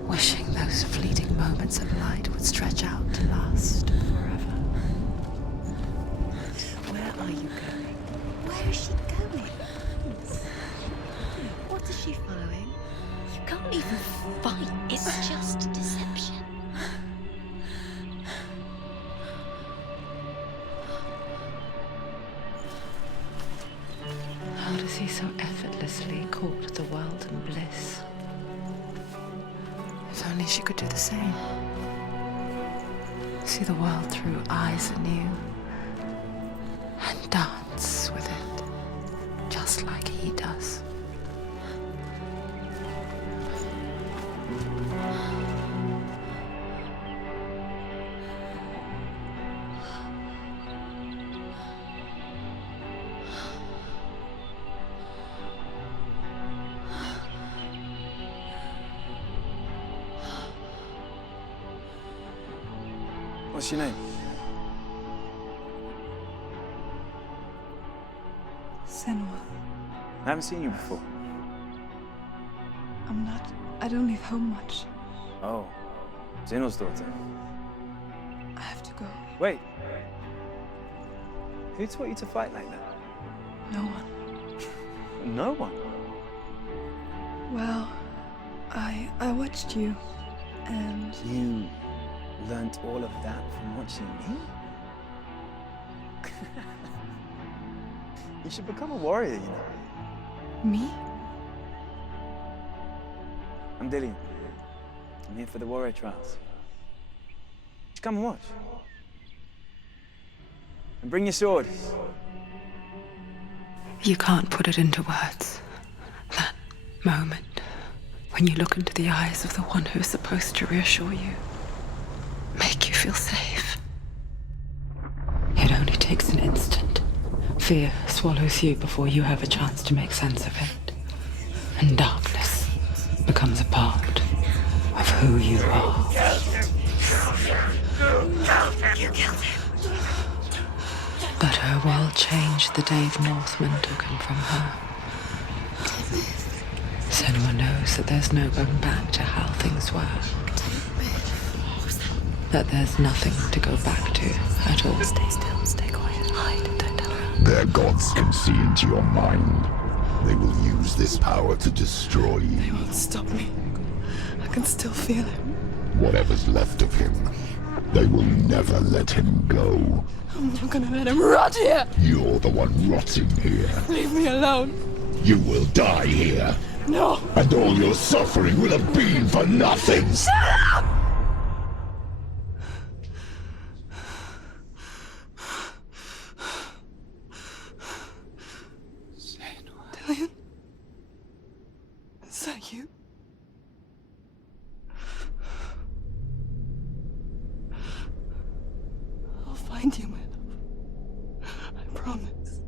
wishing those fleeting moments of light would stretch out to last forever. Where are you going? Where is she going? What is she following? You can't even fight. It's just deception. How does he so effortlessly court the world in bliss? If only she could do the same. See the world through eyes anew and dance with it, just like he does. What's your name? Senua. I haven't seen you before. I don't leave home much. Oh, Zeno's daughter. I have to go. Wait. Who taught you to fight like that? No one. No one? Well, I watched you, and You learnt all of that from watching me? You should become a warrior, you know. me? I'm Dillian. I'm here for the warrior trials. Just come and watch. And bring your sword. You can't put it into words. That moment when you look into the eyes of the one who's supposed to reassure you, make you feel safe. It only takes an instant. Fear swallows you before you have a chance to make sense of it. And darkness becomes a part of who you are. You killed him. But her world changed the day the Northmen took him from her. Senua knows that there's no going back to how things were. That there's nothing to go back to at all. Stay still, stay quiet, hide, don't tell her. Their gods can see into your mind. They will use this power to destroy you. They won't stop me. I can still feel him. Whatever's left of him, they will never let him go. I'm not gonna let him rot here! You're the one rotting here. Leave me alone. You will die here. No! And all your suffering will have been for nothing. Shut up! Dillian? Is that you? I'll find you, my love. I promise.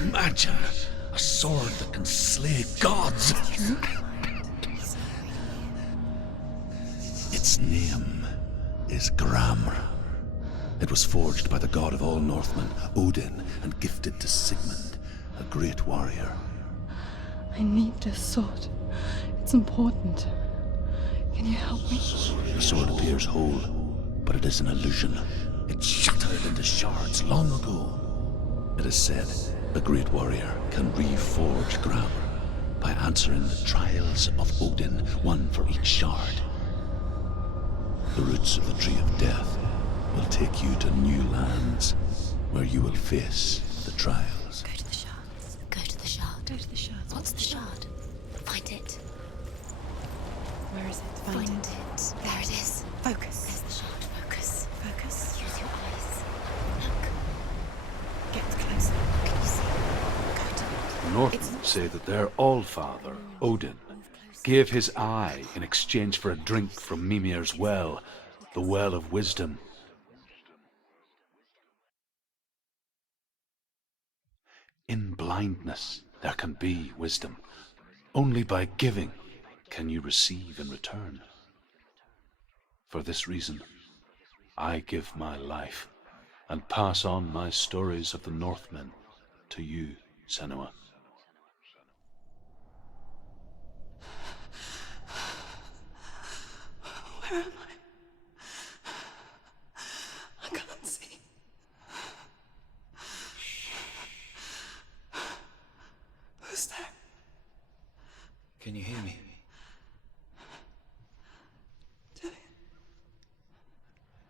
Imagine a sword that can slay gods. Its name is Gramr. It was forged by the god of all Northmen, Odin, and gifted to Sigmund, a great warrior. I need this sword. It's important. Can you help me? The sword appears whole, but it is an illusion. It shattered into shards long ago. It is said a great warrior can reforge Gramr by answering the trials of Odin, one for each shard. The roots of the Tree of Death will take you to new lands where you will face the trials. Go to the shards. Go to the shard. Go to the shards. What's the shard? Find it. Where is it? Find it. There it is. Focus. There's the shard. Focus. Focus. Use your eyes. Look. Get closer. Can you see? Go to it. The Northmen say that their Allfather, Odin, gave his eye in exchange for a drink from Mimir's well, the Well of Wisdom. In blindness, there can be wisdom. Only by giving can you receive in return. For this reason, I give my life and pass on my stories of the Northmen to you, Senua. Where am I can't see. Who's there? Can you hear me?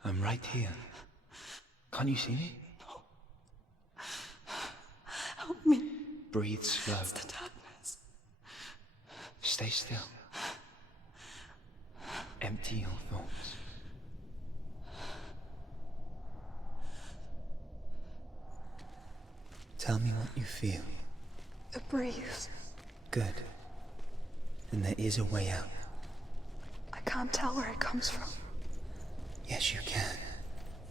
I'm right here. Can't you see me? No. Help me. Breathe slow. It's the darkness. Stay still. Empty your thoughts. Tell me what you feel. A breeze. Good. And there is a way out. I can't tell where it comes from. Yes, you can.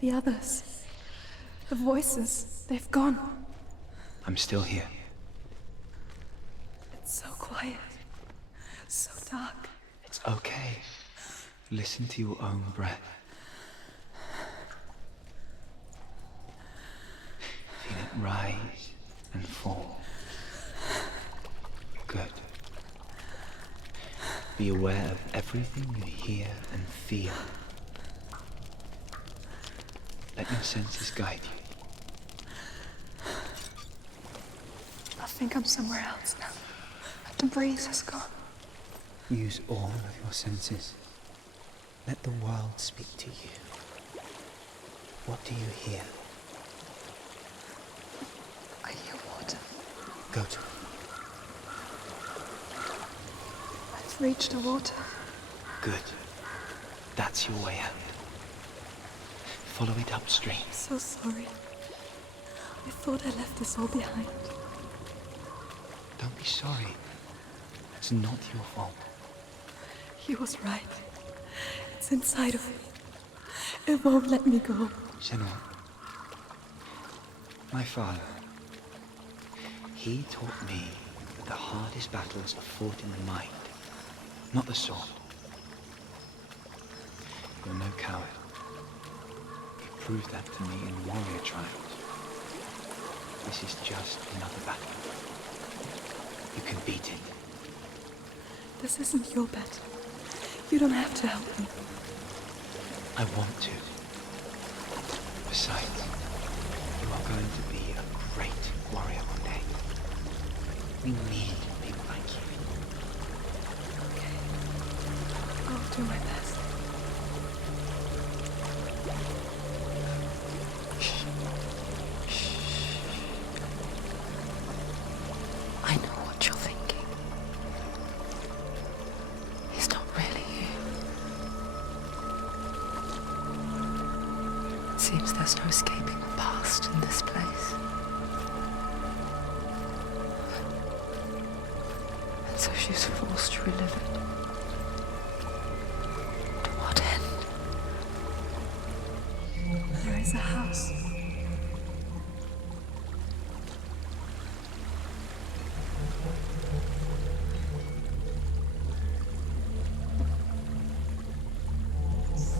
The others. The voices. They've gone. I'm still here. It's so quiet. So dark. It's okay. Listen to your own breath. Feel it rise and fall. Good. Be aware of everything you hear and feel. Let your senses guide you. I think I'm somewhere else now. The breeze has gone. Use all of your senses. Let the world speak to you. What do you hear? I hear water. Go to it. I've reached the water. Good. That's your way out. Follow it upstream. I'm so sorry. I thought I left this all behind. Don't be sorry. It's not your fault. He was right. It's inside of me. It won't let me go. Senua, my father, he taught me that the hardest battles are fought in the mind, not the sword. You're no coward. You proved that to me in warrior trials. This is just another battle. You can beat it. This isn't your battle. You don't have to help me. I want to. Besides, you are going to be a great warrior one day. We need people like you. Okay. I'll do my best. I know what you're thinking. He's not really you. It seems there's no escaping the past in this place. And so she's forced to relive it. To what end? There is a house.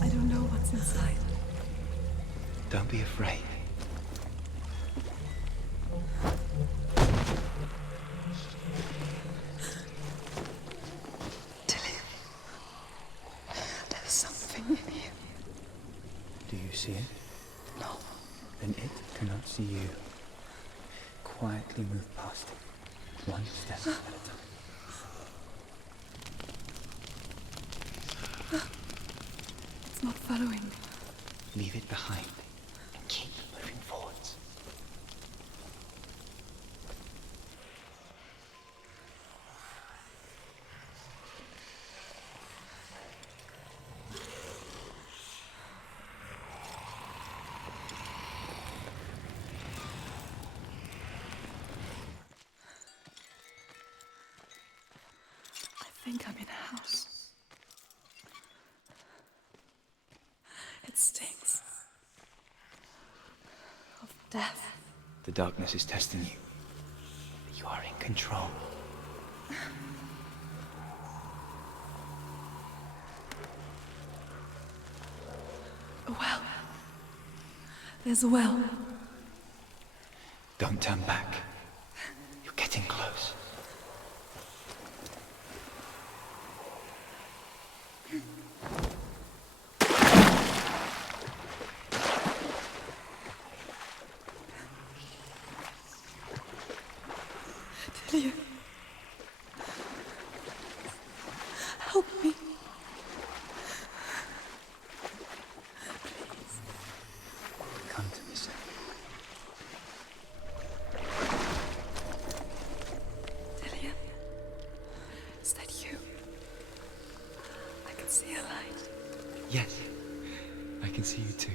I don't know what's inside. Don't be afraid. Tilly, there's something in here. Do you see it? No. Then it cannot see you. Quietly move past it, one step at a time. It's not following me. Leave it behind and keep moving forwards. I think I'm in a house. It stinks. Of death. The darkness is testing you. But you are in control. A well. There's a well. Don't turn back. You're getting close. Delia. Help me. Please. Come to me, son. Delia. Is that you? I can see a light. Yes, I can see you too.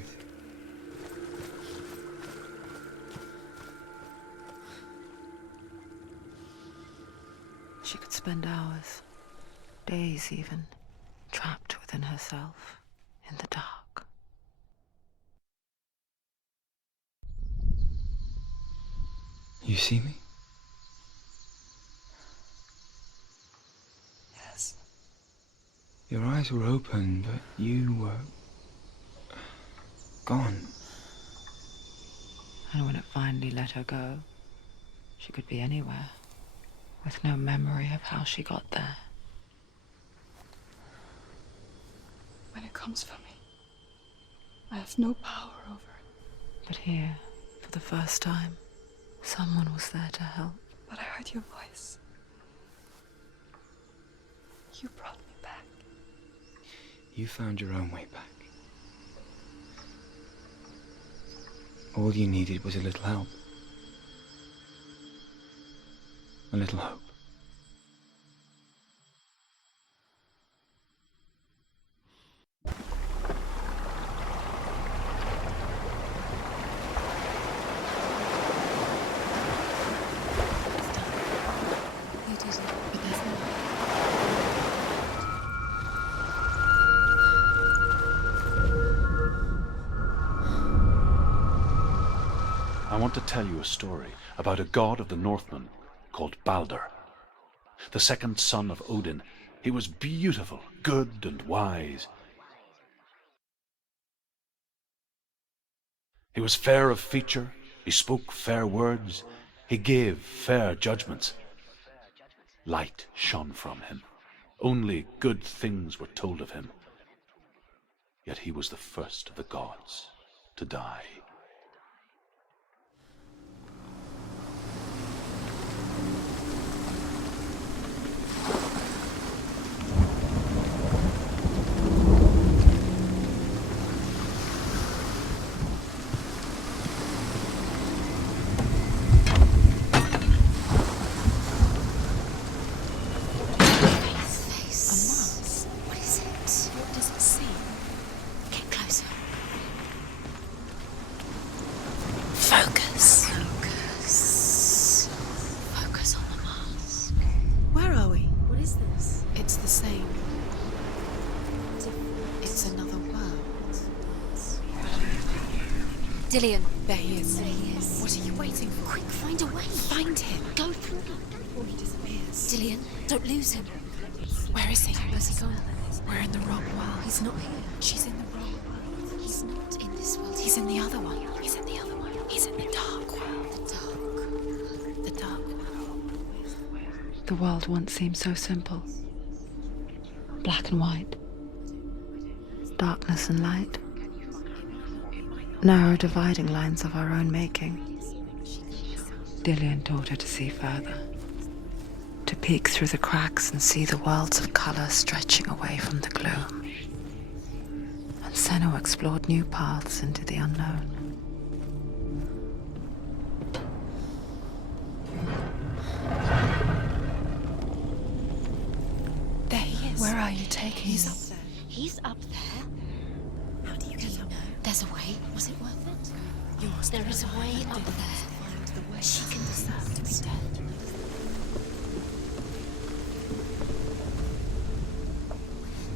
She could spend hours, days even, trapped within herself, in the dark. You see me? Yes. Your eyes were open, but you were gone. And when it finally let her go, she could be anywhere, with no memory of how she got there. When it comes for me, I have no power over it. But here, for the first time, someone was there to help. But I heard your voice. You brought me back. You found your own way back. All you needed was a little help. A little hope. You did it, but there's no. I want to tell you a story about a god of the Northmen called Balder. The second son of Odin. He was beautiful, good, and wise. He was fair of feature, he spoke fair words, he gave fair judgments. Light shone from him. Only good things were told of him. Yet he was the first of the gods to die. Dillian, there he is. There he is. What are you waiting for? Quick, find a way. Find him. Go through before he disappears. Dillian, don't lose him. Where is he? Where's he gone? We're in the wrong world. He's not here. She's in the wrong world. He's not in this world. He's in the other one. He's in the other one. He's in the dark world. The dark world. The world once seemed so simple. Black and white. Darkness and light. Narrow dividing lines of our own making. Dillian taught her to see further, to peek through the cracks and see the worlds of colour stretching away from the gloom. And Senua explored new paths into the unknown. There he is. Where are you taking me? He's up there. He's up there. How do you get up? There's a way. Was it worth it? There is a way up there. She can deserve to be dead.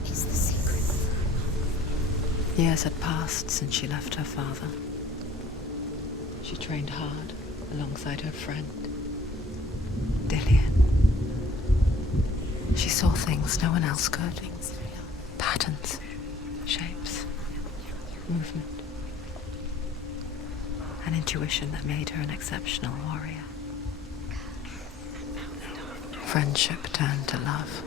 It's the secret. Years had passed since she left her father. She trained hard alongside her friend, Dillian. She saw things no one else could. Patterns, shapes, movement. An intuition that made her an exceptional warrior. Friendship turned to love.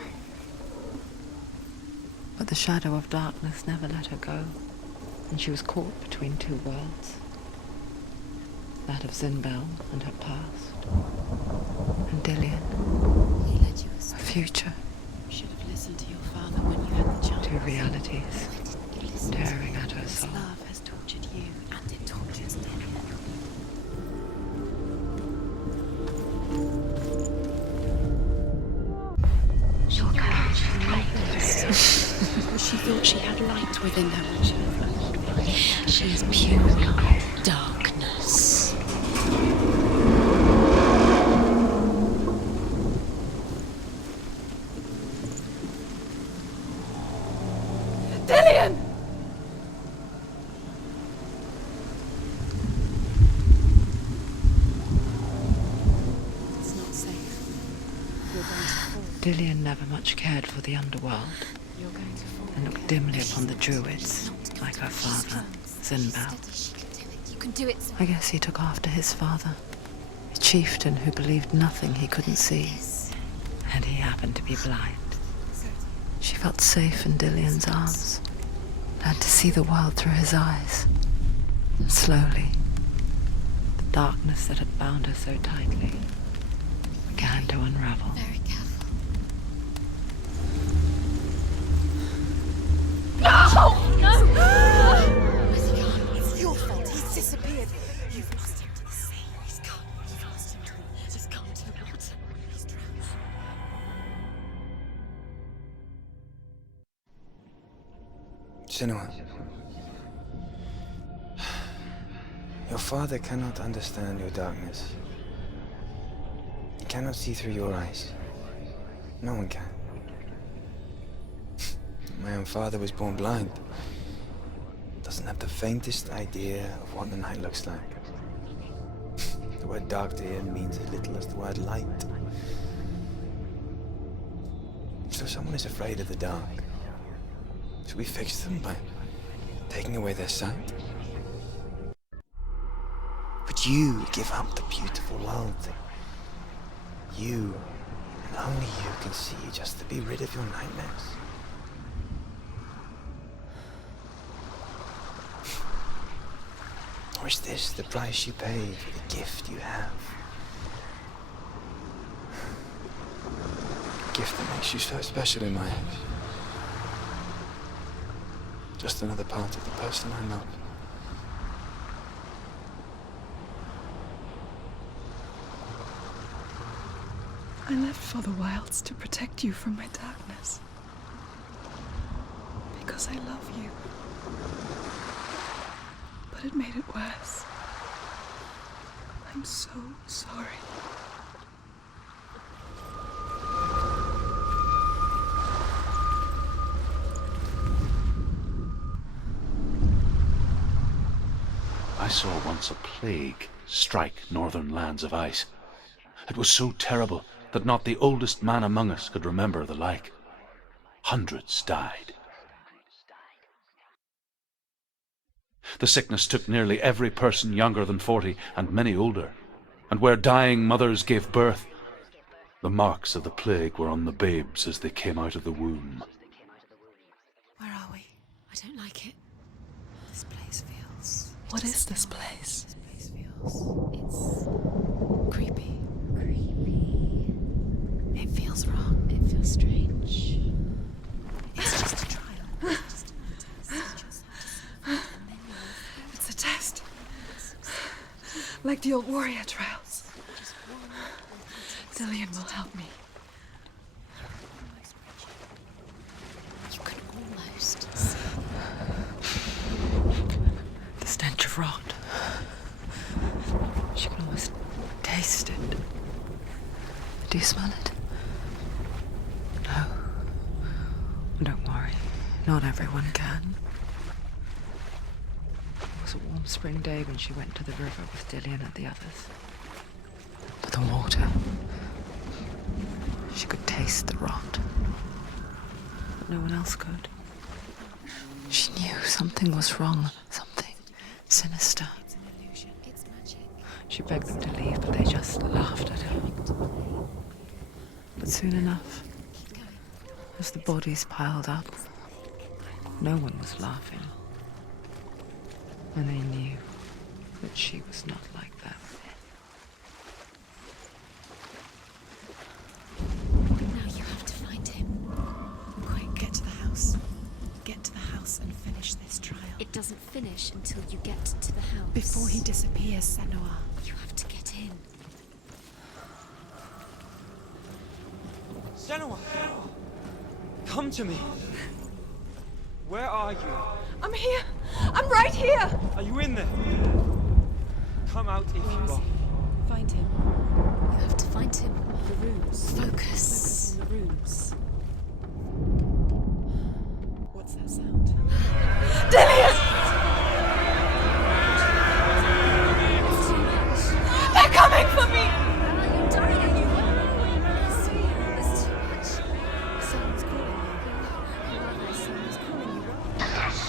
But the shadow of darkness never let her go, and she was caught between two worlds. That of Zinbel and her past, and Dillian, her future. You should have listened to your father when you had the chance. Two realities tearing at her This soul. love has tortured you, and it tortures Dillian. She thought she had light within her when she reflected. She is pure darkness. Dillian! It's not safe. You're going to fall. Dillian never much cared for the underworld, You're going to fall. and looked dimly upon the druids, like her father, Zinbel. You can do it. I guess he took after his father, a chieftain who believed nothing he couldn't see, and he happened to be blind. She felt safe in Dillian's arms, learned to see the world through his eyes, and slowly, the darkness that had bound her so tightly began to unravel. Very careful. Where's he gone? It's your fault. He's disappeared. You've lost him to the sea. He's gone. You've lost him to the... Just gone to the water. He's drowned. Senua. Your father cannot understand your darkness. He cannot see through your eyes. No one can. My own father was born blind. Doesn't have the faintest idea of what the night looks like. The word dark to him means as little as the word light. So someone is afraid of the dark. Should we fix them by taking away their sight? But you give up the beautiful world. You, and only you, can see just to be rid of your nightmares. Or is this the price you pay for the gift you have? A gift that makes you so special in my eyes. Just another part of the person I love. I left for the wilds to protect you from my darkness. Because I love you. But it made it worse. I'm so sorry. I saw once a plague strike northern lands of ice. It was so terrible that not the oldest man among us could remember the like. Hundreds died. The sickness took nearly every person younger than 40 and many older, and where dying mothers gave birth, the marks of the plague were on the babes as they came out of the womb. Where are we? I don't like it. This place feels... What is this place? This place feels... It's... creepy. Creepy. It feels wrong. It feels strange. It's just a trial. It's just a test. It's a test. Like the old warrior trials. Dillian will help me. You can almost see. The stench of rot. She can almost taste it. Do you smell it? No. Don't worry. Not everyone can. It was a warm spring day when she went to the river with Dillian and the others. But the water... She could taste the rot. But no one else could. She knew something was wrong. Something sinister. She begged them to leave, but they just laughed at her. But soon enough, as the bodies piled up, no one was laughing. And they knew that she was not like that. Now you have to find him. Quick, get to the house. Get to the house and finish this trial. It doesn't finish until you get to the house. Before he disappears, Senua. You have to get in. Senua! Come to me! Where are you? I'm here! I'm right here! Are you in there? Come out if you are. Find him. You have to find him. The rooms. Focus. On the rooms. What's that sound? Dillian! They're coming for me! You're dying. There's too much. Someone's calling you. Someone's calling you. Focus.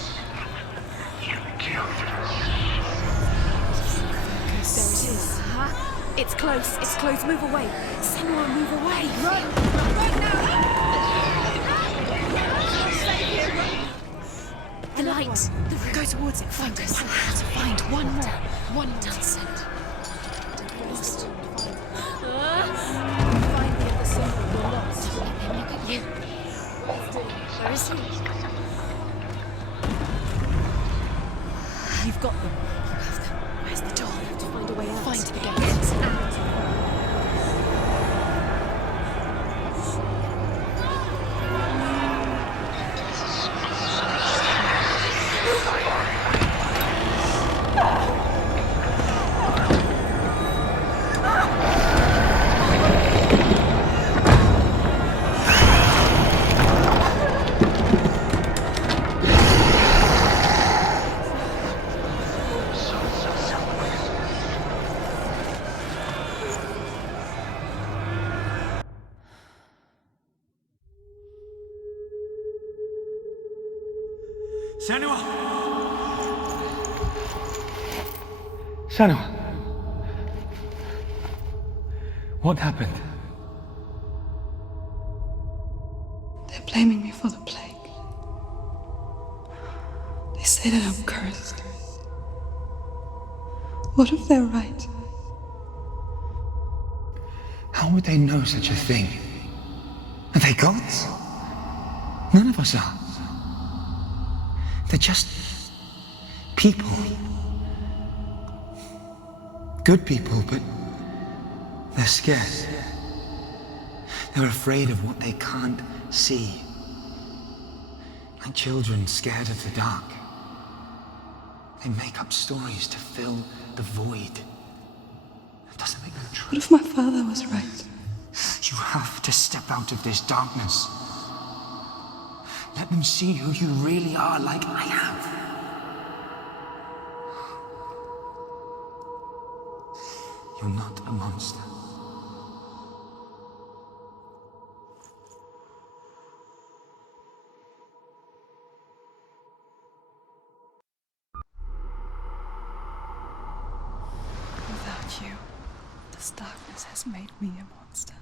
There it is. It's close. It's close. Move away. Senua, move away. Run! Right now! The light. The room. Go towards it. Focus. Find one more. One more. Done. Lost. you? Where is he? You've got them. You have them. Where's the door? We have to find a way out. Find the gates. Senua! Senua! What happened? They're blaming me for the plague. They say that I'm cursed. What if they're right? How would they know such a thing? Are they gods? None of us are. They're just people. Good people, but they're scared. They're afraid of what they can't see. Like children scared of the dark. They make up stories to fill the void. That doesn't make them true. What if my father was right? You have to step out of this darkness. Let them see who you really are, like I have. You're not a monster. Without you, this darkness has made me a monster.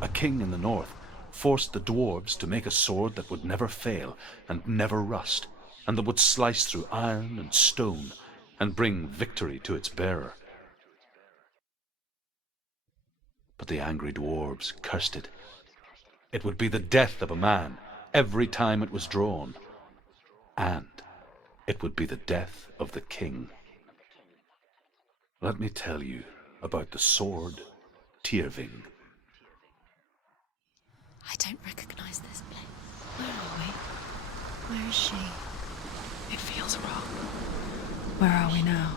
A king in the north forced the dwarves to make a sword that would never fail and never rust, and that would slice through iron and stone and bring victory to its bearer. But the angry dwarves cursed it. It would be the death of a man every time it was drawn, and it would be the death of the king. Let me tell you about the sword Tyrving. I don't recognize this place. Where are we? Where is she? It feels wrong. Where are we now?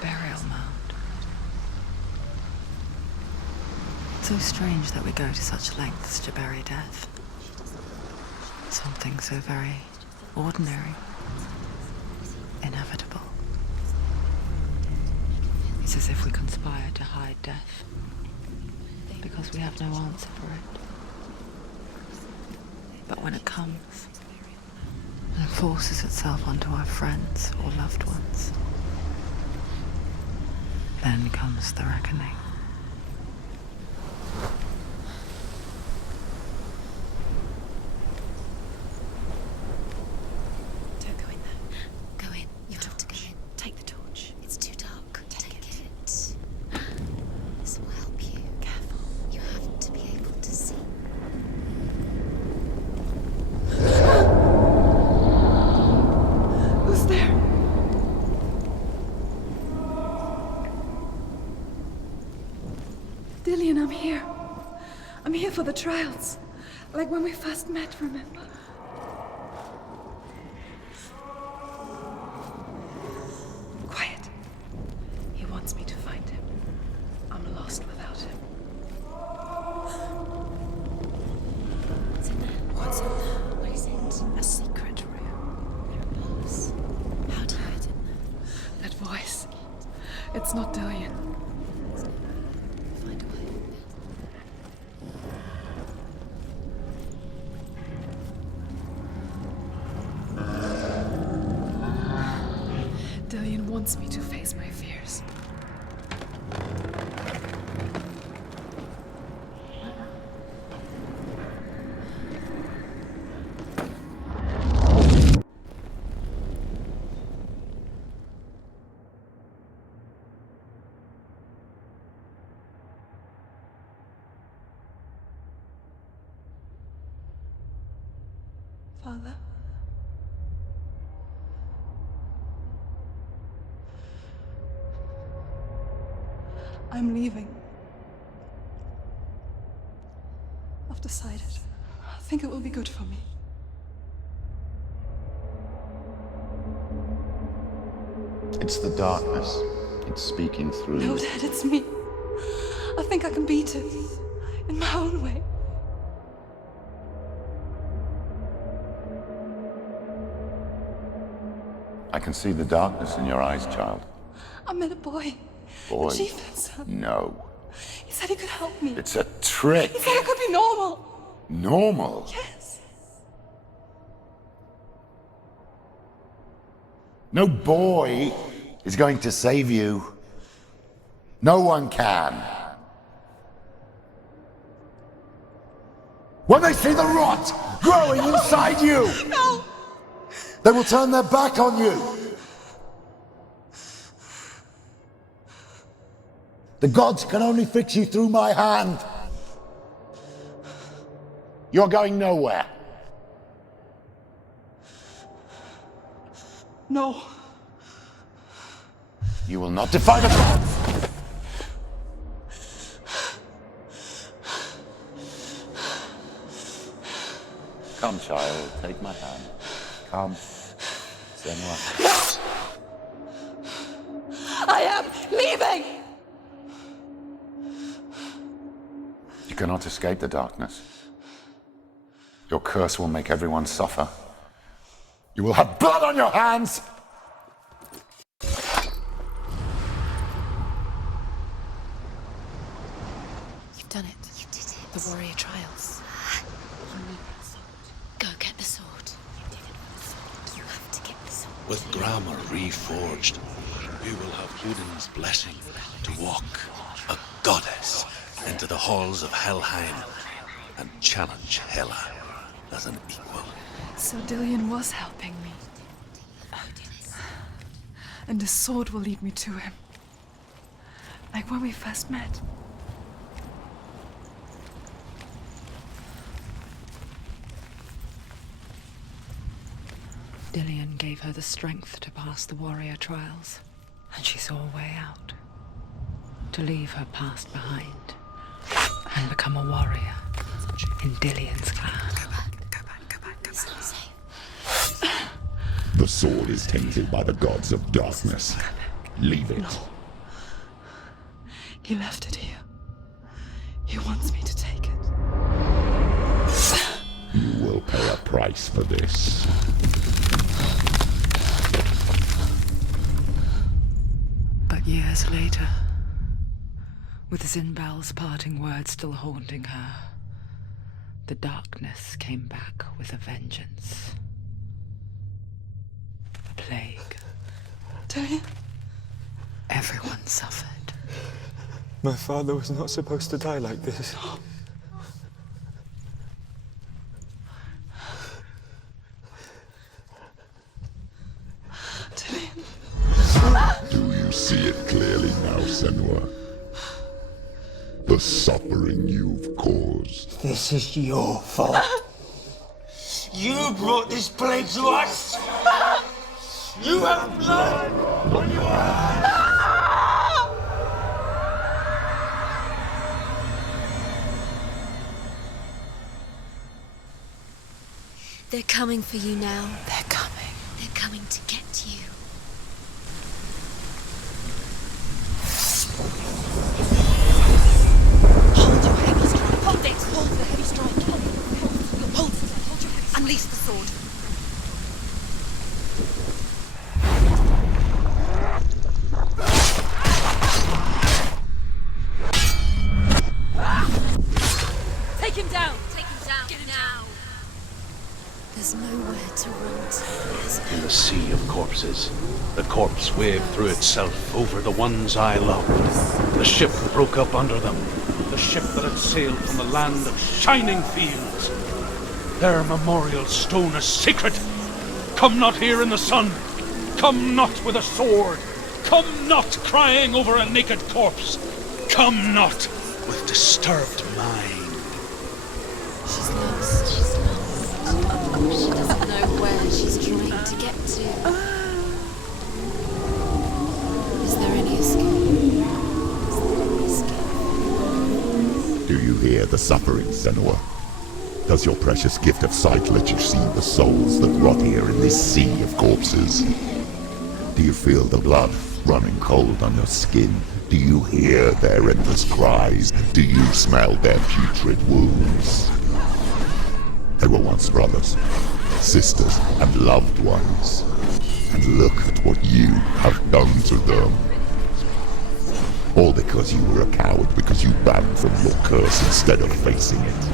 Burial mound. So strange that we go to such lengths to bury death. Something so very ordinary, inevitable. It's as if we conspire to hide death, because we have no answer for it. But when it comes, and it forces itself onto our friends or loved ones, then comes the reckoning. Don't go in there. Go in. You have to go in. Take the torch. It's too dark. Take it. This will help you. Careful. You have to be able to see. Who's there? Dillian, I'm here. I'm here for the trials. Like when we first met, remember? Quiet. He wants me to find him. I'm lost without him. What's in there? What's in there? What is it? A secret room. There it was. How do you get in there? That voice. It's not Dillian. Find a way. Dillian wants me to face my fears. Father. I'm leaving. I've decided. I think it will be good for me. It's the darkness. It's speaking through No, you. Dad, it's me. I think I can beat it. In my own way. I can see the darkness in your eyes, child. I met a boy. Boy. The chieftain's son. No. He said he could help me. It's a trick. He said I could be normal. Normal? Yes. No boy is going to save you. No one can. When they see the rot growing inside you, No! they will turn their back on you. The gods can only fix you through my hand. You're going nowhere. No. You will not defy the gods. Come, child, take my hand. Come. Senua. I am leaving! You cannot escape the darkness. Your curse will make everyone suffer. You will have blood on your hands! You've done it. You did it. The warrior trials. Go get the sword. You have to get the sword. With grammar reforged, we will have Odin's blessing to walk, a goddess, into the halls of Helheim and challenge Hela as an equal. So Dillion was helping me. And the sword will lead me to him. Like when we first met. Dillion gave her the strength to pass the warrior trials, and she saw a way out. To leave her past behind and become a warrior in Dillion's clan. Go back. It's not safe. The sword is tainted by the gods of darkness. Leave it. No. He left it here. He wants me to take it. You will pay a price for this. But years later, with Zinbal's parting words still haunting her, the darkness came back with a vengeance. A plague. Dillion? Everyone suffered. My father was not supposed to die like this. Do you see it clearly now, Senua? The suffering you've caused. This is your fault. You brought this plague to us. You have blood on your hands. They're coming for you now. They're coming. They're coming to get you. Hold your heavy strike. Hold it. Hold the heavy strike. Hold it. Hold your heavy strike. Unleash the sword. Take him down. Take him down. Get him now. There's nowhere to run to. In the sea of corpses, the corpse waved through itself over the ones I loved. The ship broke up under them, the ship that had sailed from the land of shining fields. Their memorial stone is sacred. Come not here in the sun. Come not with a sword. Come not crying over a naked corpse. Come not with disturbed mind. She's lost. She's lost. She doesn't know where she's trying to get to. Is there any escape? Do you hear the suffering, Senua? Does your precious gift of sight let you see the souls that rot here in this sea of corpses? Do you feel the blood running cold on your skin? Do you hear their endless cries? Do you smell their putrid wounds? They were once brothers, sisters, and loved ones. And look at what you have done to them. All because you were a coward, because you ran from your curse instead of facing it.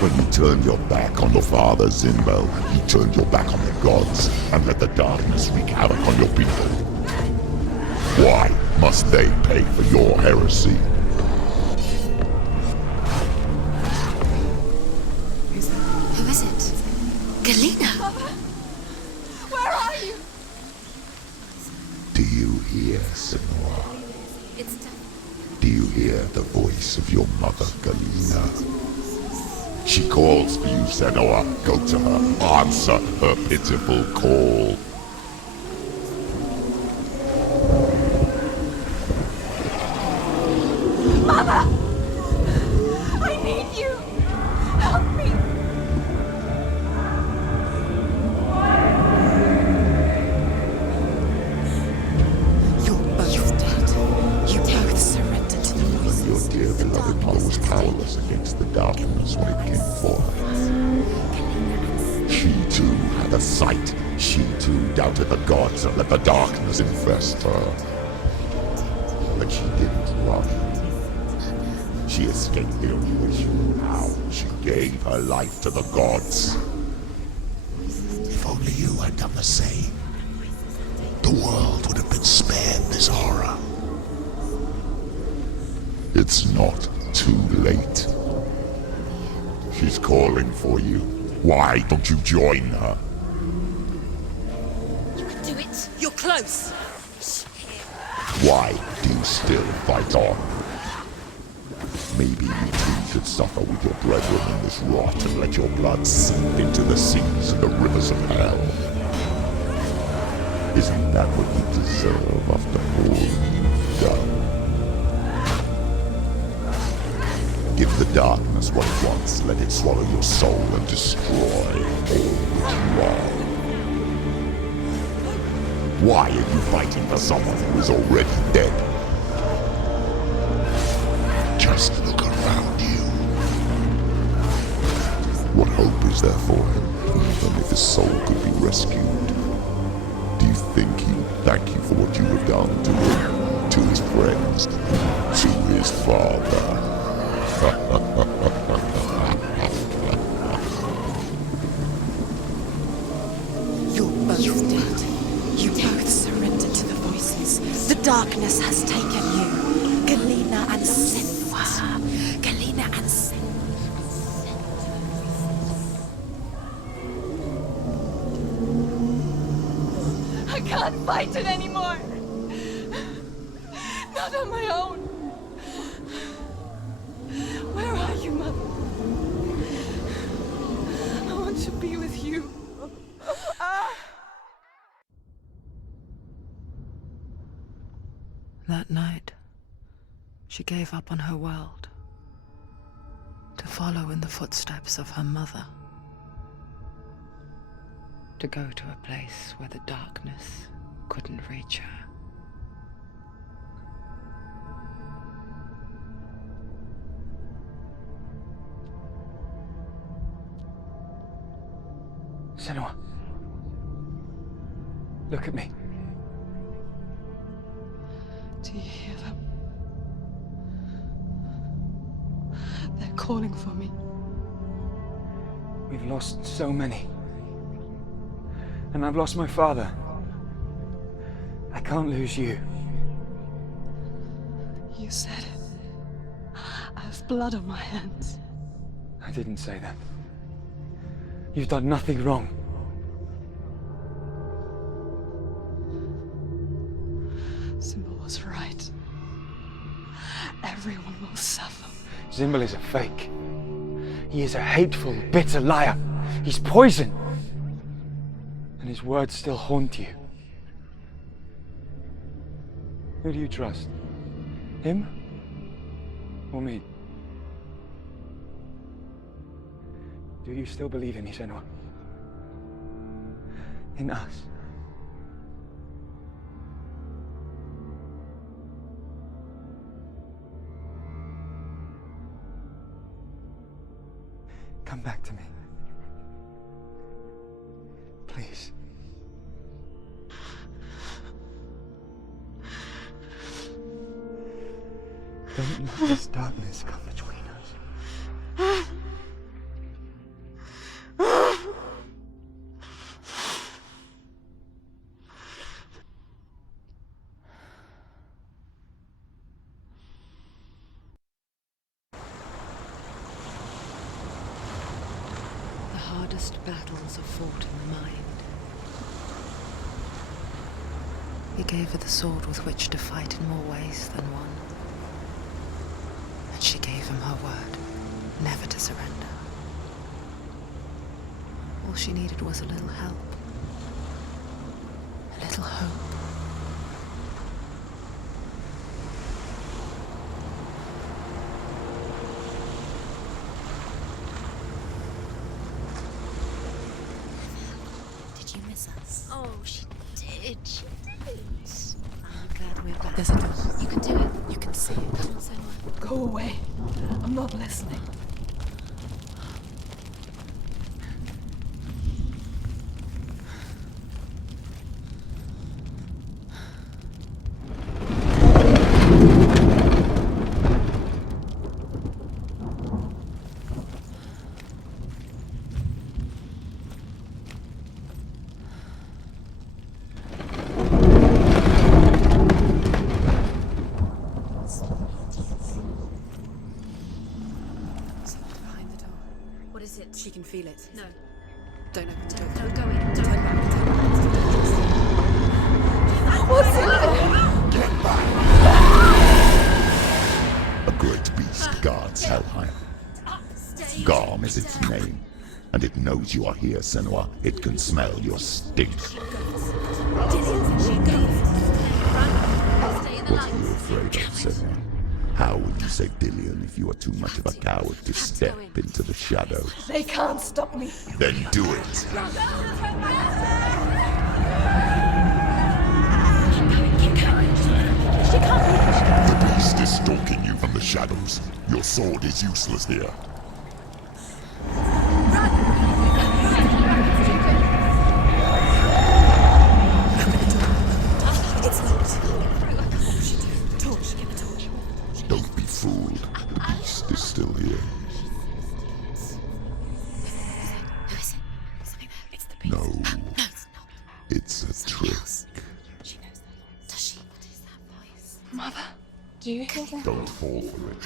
When you turned your back on your father, Zinbel, you turned your back on the gods and let the darkness wreak havoc on your people. Why must they pay for your heresy? Who is it? Galena! Where are you? Do you hear, Senua? It's done. Do you hear the voice of your mother, Galena? She calls for you, Senua. Go to her. Answer her pitiful call. Mother! I need you! Help me! You're both dead. You both surrendered to the voices. Your dear beloved mother was powerless against the darkness when it came for her. She too had a sight. She too doubted the gods and let the darkness infest her. But she didn't run. She escaped the only way she knew how. She gave her life to the gods. If only you had done the same, the world would have been spared this horror. It's not too late. She's calling for you. Why don't you join her? You can do it. You're close. Why do you still fight on? Maybe you too could suffer with your brethren in this rot and let your blood seep into the seas and the rivers of hell. Isn't that what you deserve after all you've done? Give the darkness what it wants, let it swallow your soul and destroy all that you are. Why are you fighting for someone who is already dead? Just look around you. What hope is there for him, even if his soul could be rescued? Do you think he would thank you for what you have done to him, to his friends, to his father? You're both dead. You both surrendered to the voices. The darkness has taken you. Galena and Senua. Galena and Senua. I can't fight it anymore! Not on my own! Where are you, Mother? I want to be with you. That night, she gave up on her world to follow in the footsteps of her mother, to go to a place where the darkness couldn't reach her. Senua. Look at me. Do you hear them? They're calling for me. We've lost so many. And I've lost my father. I can't lose you. You said it. I have blood on my hands. I didn't say that. You've done nothing wrong. Symbol was right. Everyone will suffer. Zimbel is a fake. He is a hateful, bitter liar. He's poison. And his words still haunt you. Who do you trust? Him? Or me? Do you still believe in me, Senua? In us? Come back to me. Please. Don't let this darkness come between us. The hardest battles are fought in the mind. He gave her the sword with which to fight in more ways than one. And she gave him her word, never to surrender. All she needed was a little help, a little hope. Did you miss us? Oh, she did. She did. I'm glad we're back. There's a door. You can do it. You can see it. Come on, Senua. Go away. I'm not listening. She can feel it. No. Don't open the door. Don't go in. Turn Don't. back. Turn back. What's in there? Get back! A great beast guards Helheim. Garm is its name, and it knows you are here, Senua. It can smell your stink. What are you afraid of, Senua? How would you save Dillion if you are too much of a coward to step into the shadows? They can't stop me. Then do it! The beast is stalking you from the shadows. Your sword is useless here. It's locked. What should do? Torch. Give a torch. Don't be fooled. The beast is still here. Who is it? Something there. It's the beast. No. No, it's not. It's a trick. She knows that. Does she? What is that voice? Mother, do you hear that? Don't fall for it.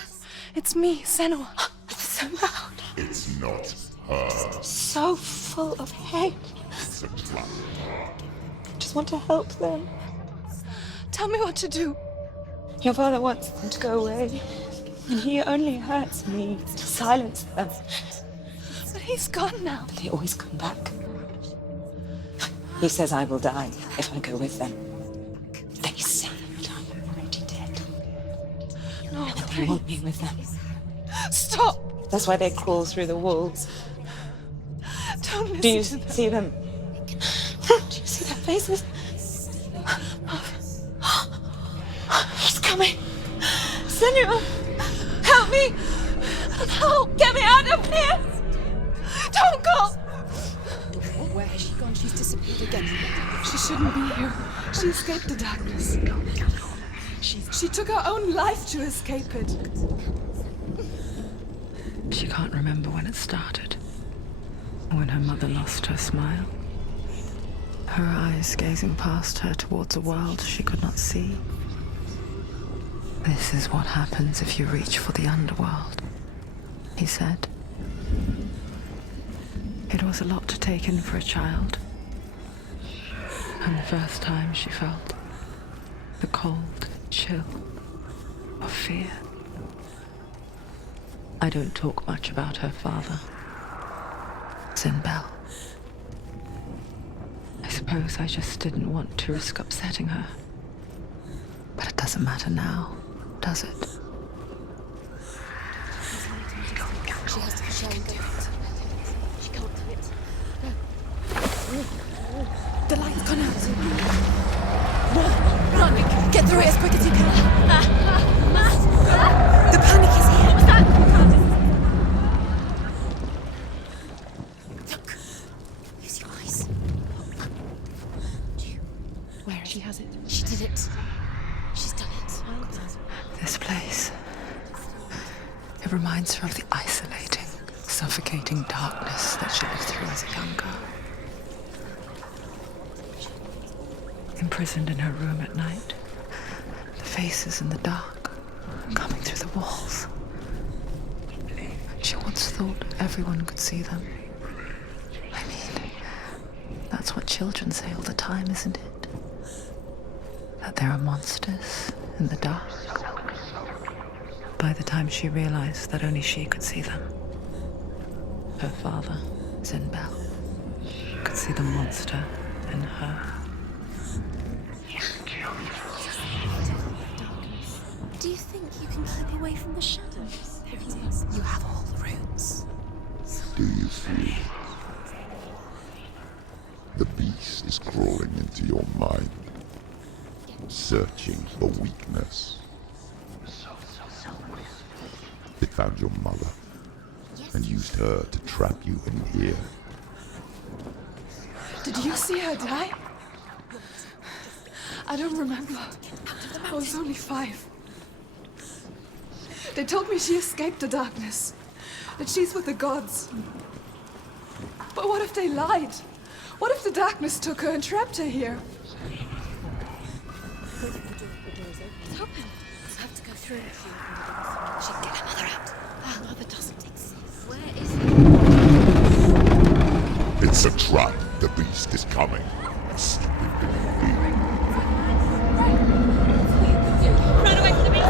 It's me, Senua. It's so loud. It's not her. So full of hate. It's a trap. I just want to help them. Tell me what to do. Your father wants them to go away, and he only hurts me to silence them. But he's gone now. But they always come back. He says I will die if I go with them. They say that I'm already dead. No, And they want me with them. Stop! That's why they crawl through the walls. Don't listen Do you to them. see them? Do you see their faces? He's coming! Senua! Help me! Help! Get me out of here! Don't go! Where has she gone? She's disappeared again. She shouldn't be here. She escaped the darkness. She took her own life to escape it. She can't remember when it started. When her mother lost her smile. Her eyes gazing past her towards a world she could not see. This is what happens if you reach for the underworld, he said. It was a lot to take in for a child. And the first time she felt the cold chill of fear. I don't talk much about her father. was in Belle. I suppose I just didn't want to risk upsetting her. But it doesn't matter now, does it? She has to be shown do it. She can't do it. No. The light's gone out. Run! Get through it as quick as you can. The panic is here. What's that? Look. Use your eyes. Where? She has it. She did it. She's done it. This place. It reminds her of the isolating, suffocating darkness that she lived through as a young girl. Imprisoned in her room at night, the faces in the dark, coming through the walls. She once thought everyone could see them. I mean, that's what children say all the time, isn't it? That there are monsters in the dark. By the time she realized that only she could see them, her father, Belle, could see the monster in her. Do you think you can keep away from the shadows? You have all the runes. Do you feel the beast is crawling into your mind, searching for weakness? It found your mother and used her to trap you in here. Did you see her die? I don't remember. I was only 5. They told me she escaped the darkness, that she's with the gods. But what if they lied? What if the darkness took her and trapped her here? It's open. We'll have to go through it. She'd get her mother out. Her mother doesn't exist. Where is it? It's a trap. The beast is coming. Run away from the beast!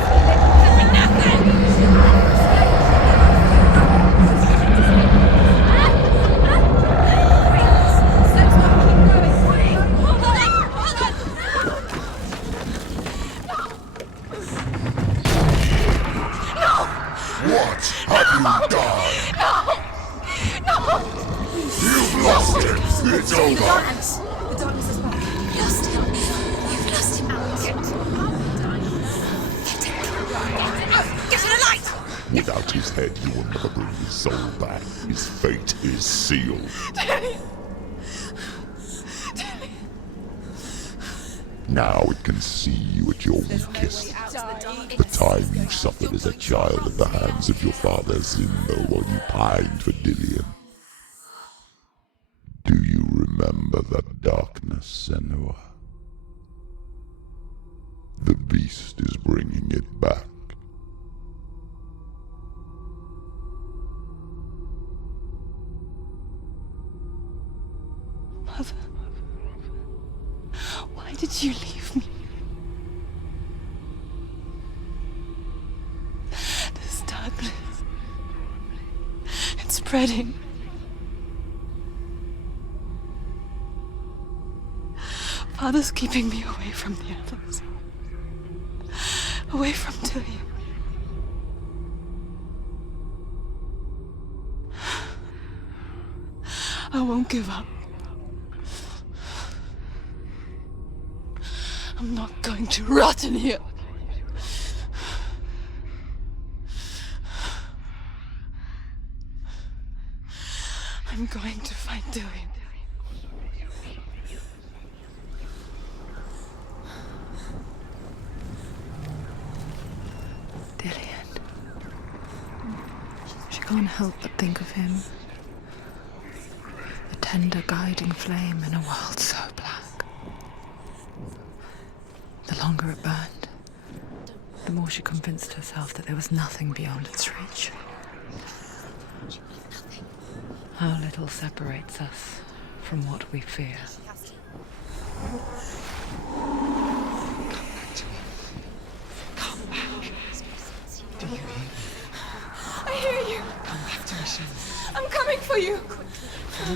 What have you done? No! You've lost it! It's over! The darkness is back. You've lost him. You've lost him. Get to the light! Without his head, you will never bring his soul back. His fate is sealed. Daddy! Now it can see you at your weakest. The time you suffered as a child at the hands of your father Zindo while you pined for Dillian. Do you remember that darkness, Senua? The beast is bringing it back. Mother, why did you leave me? This darkness, it's spreading. Father's keeping me away from the others. Away from Dillian. I won't give up. I'm not going to rot in here. I'm going to find Dillian. Dillian. She can't help but think of him. A tender guiding flame in a world so black. The longer it burned, the more she convinced herself that there was nothing beyond its reach. How little separates us from what we fear. Come back. Do you hear me? I hear you. Come back to me soon. I'm coming for you. For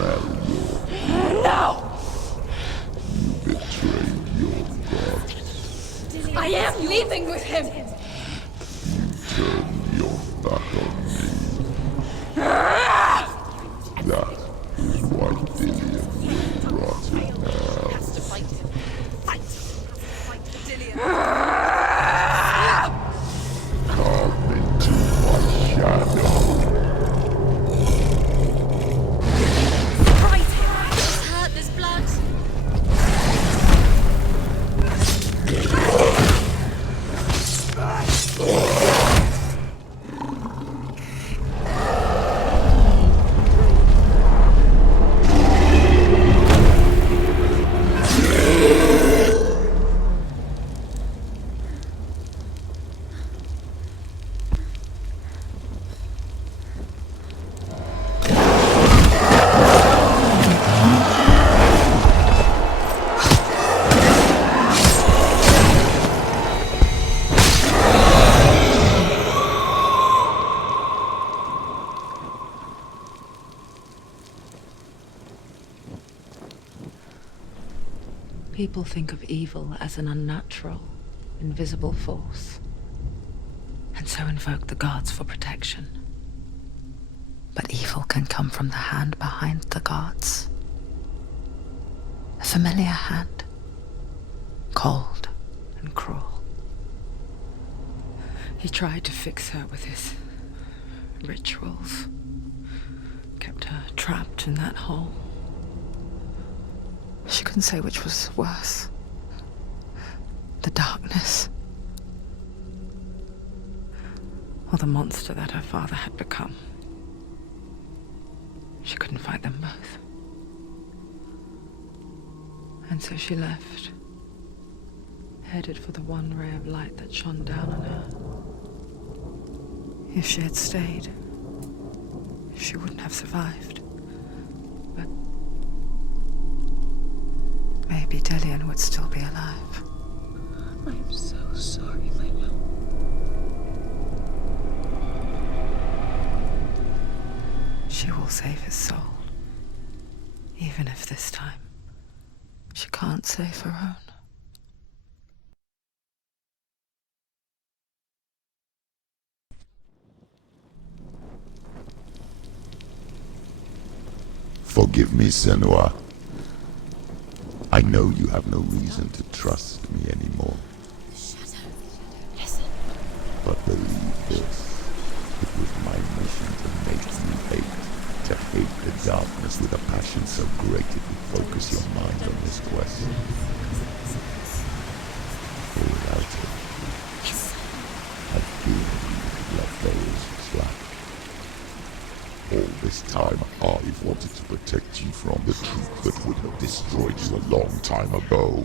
smell your... No! You betrayed your god. I am leaving with him! Turn your back on me. That is why Dillian will rot in hell. Come into my shadow. Right here! It's hurt, there's blood! People think of evil as an unnatural, invisible force, and so invoke the gods for protection. But evil can come from the hand behind the gods. A familiar hand, cold and cruel. He tried to fix her with his rituals, kept her trapped in that hole. She couldn't say which was worse. The darkness, or the monster that her father had become. She couldn't fight them both. And so she left, headed for the one ray of light that shone down on her. If she had stayed, she wouldn't have survived. But maybe Dillian would still be alive. I'm so sorry, my love. She will save his soul, even if this time she can't save her own. Forgive me, Senua. I know you have no reason to trust me anymore. Listen. But believe this, it was my mission to make you hate. To hate the darkness with a passion so great it would focus your mind on this quest. Or without it, I fear you could let those slack. All this time, I've wanted to protect you from the truth that would have destroyed you a long time ago.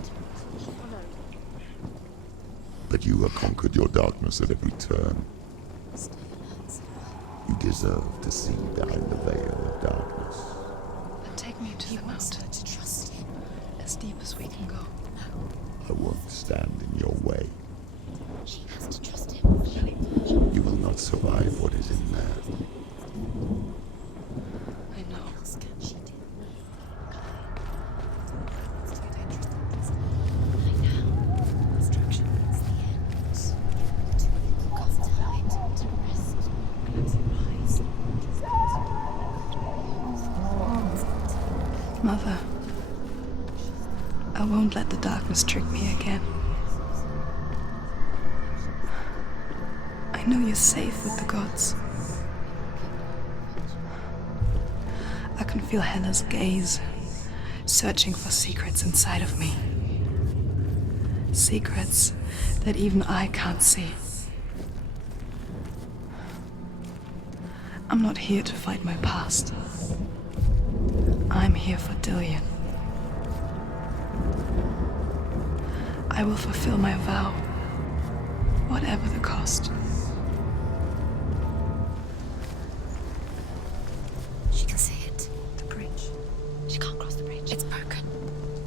But you have conquered your darkness at every turn. You deserve to see behind the veil of darkness. Then take me to the mountain. To trust him. As deep as we can go. I won't stand in your way. She has to trust him. You will not survive what is in there. I know. Mother, I won't let the darkness trick me again. I know you're safe with the gods. I can feel Hela's gaze, searching for secrets inside of me. Secrets that even I can't see. I'm not here to fight my past. I'm here for Dillian. I will fulfill my vow, whatever the cost. She can see it. The bridge. She can't cross the bridge. It's broken.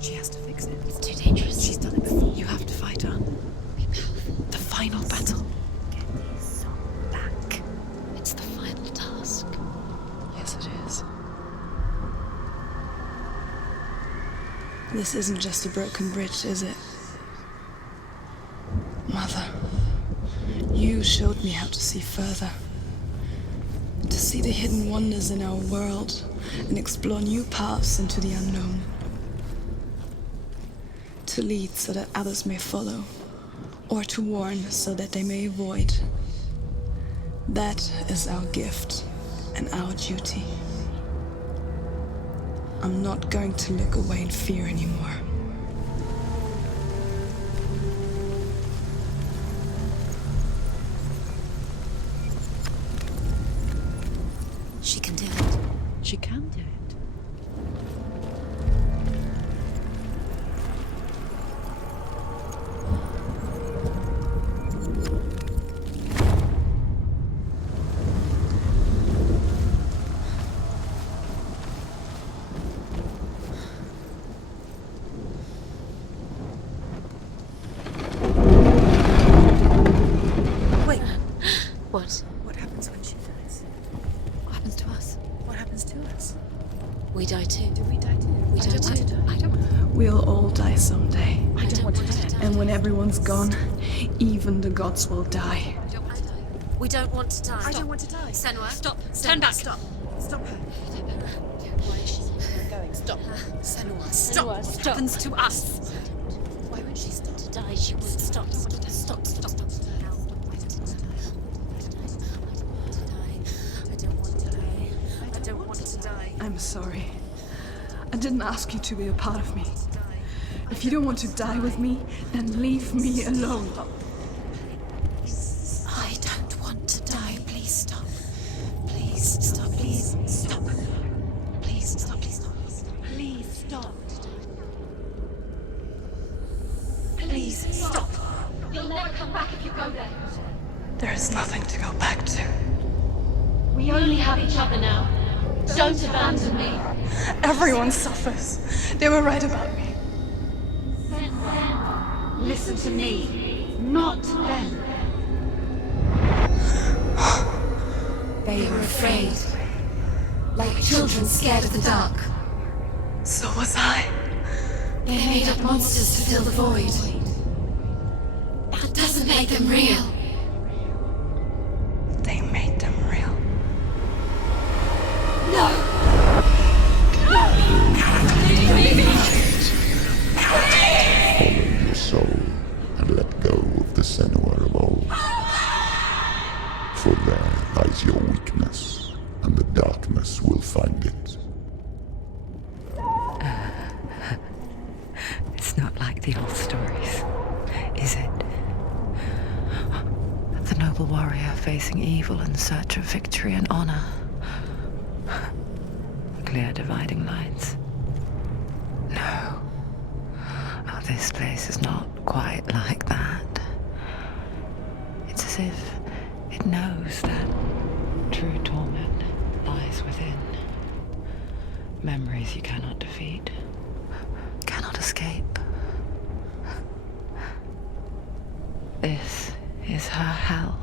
She has to fix it. It's too dangerous. She's done it before. You have to fight her. Be powerful. The final battle. Get this song back. It's the final task. Yes, it is. This isn't just a broken bridge, is it? Mother, you showed me how to see further. To see the hidden wonders in our world and explore new paths into the unknown. To lead so that others may follow, or to warn so that they may avoid. That is our gift and our duty. I'm not going to look away in fear anymore. She can do it. She can do it. Wait. What? What happens when she dies? What happens to us? What happens to us? We die too. Do we die too? We die too. I don't want to. We'll all die someday. I don't want to die. And when everyone's gone, even the gods will die. We don't want to die. I don't want to die. Senua, Stop. Turn back. Stop. Stop her. Why is she going? Stop. Senua, stop. What happens to us? Why won't she stop to die? She won't stop. Stop. I don't want to die. I'm sorry. I didn't ask you to be a part of me. If you don't want to die with me, then leave me alone. I don't want to die. Please stop. Please stop. Please stop. Please stop. Please stop. Please stop. Please stop. You'll never come back if you go there. There is nothing to go back to. We only have each other now. Don't abandon me. Everyone suffers. They were right about me. Listen to me, not them. They were afraid. Like children scared of the dark. So was I. They made up monsters to fill the void. That doesn't make them real. They made them real. No! Follow your soul and let go of the Senua of old. For there lies your weakness, and the darkness will find it. It's not like the old stories, is it? The noble warrior facing evil in search of victory and honor. Clear dividing lines. No. Oh, this place is not quite like that. It's as if it knows that true torment lies within. Memories you cannot defeat, cannot escape. This is her hell.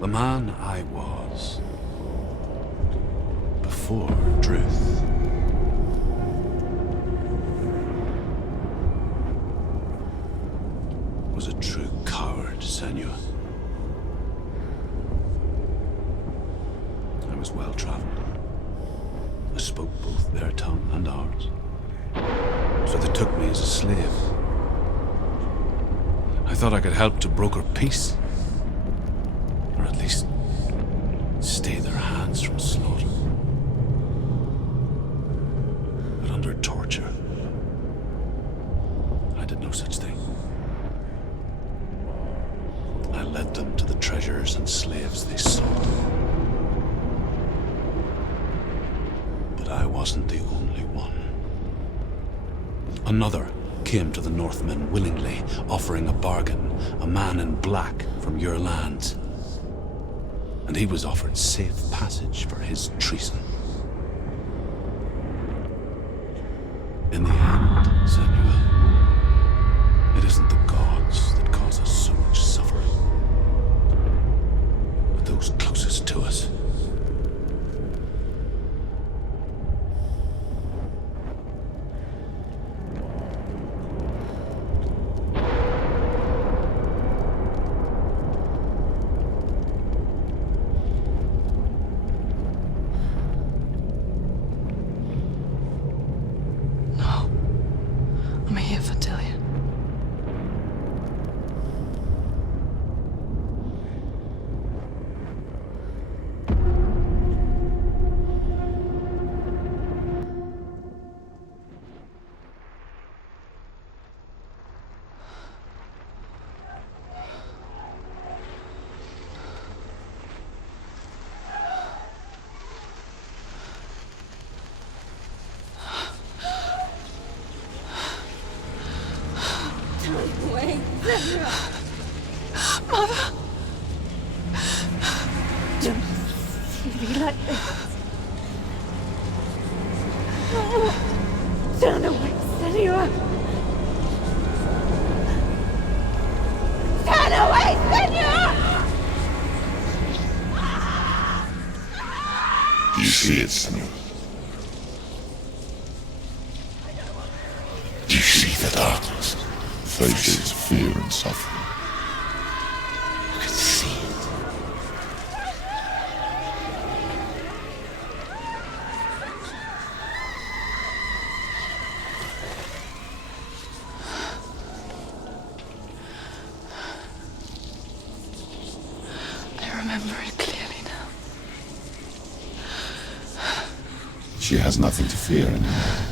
The man I was before truth. Was a true coward, Senua. I was well traveled. I spoke both their tongue and ours. So they took me as a slave. I thought I could help to broker peace. Or at least stay their hands from slaughter. But under torture, I did no such thing. I led them to the treasures and slaves they sought. But I wasn't the only one. Another came to the Northmen willingly, offering a bargain, a man in black from your lands. And he was offered safe passage for his treason. In the end, Senua, it isn't the gods that cause us so much suffering, but those closest to us. I'm here for Delia. Wait, Senua! Mother! Don't see me like this. Turn away, Senua! Turn away, Senua! Do you see it, Senua? Do you see the darkness? Faces fear and suffering. You can see it. I remember it clearly now. She has nothing to fear anymore.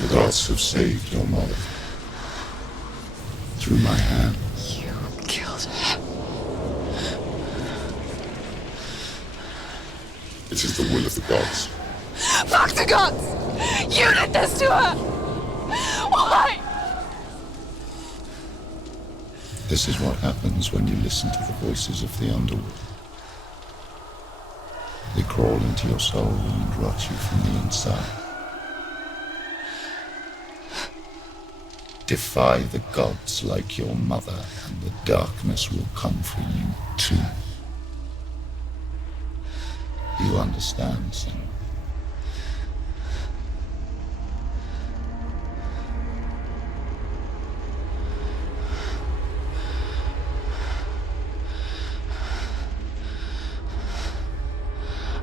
The gods have saved your mother. Through my hand. You killed her. It is the will of the gods. Fuck the gods! You did this to her! Why? This is what happens when you listen to the voices of the underworld. They crawl into your soul and rot you from the inside. Defy the gods like your mother, and the darkness will come for you too. You understand, Senua?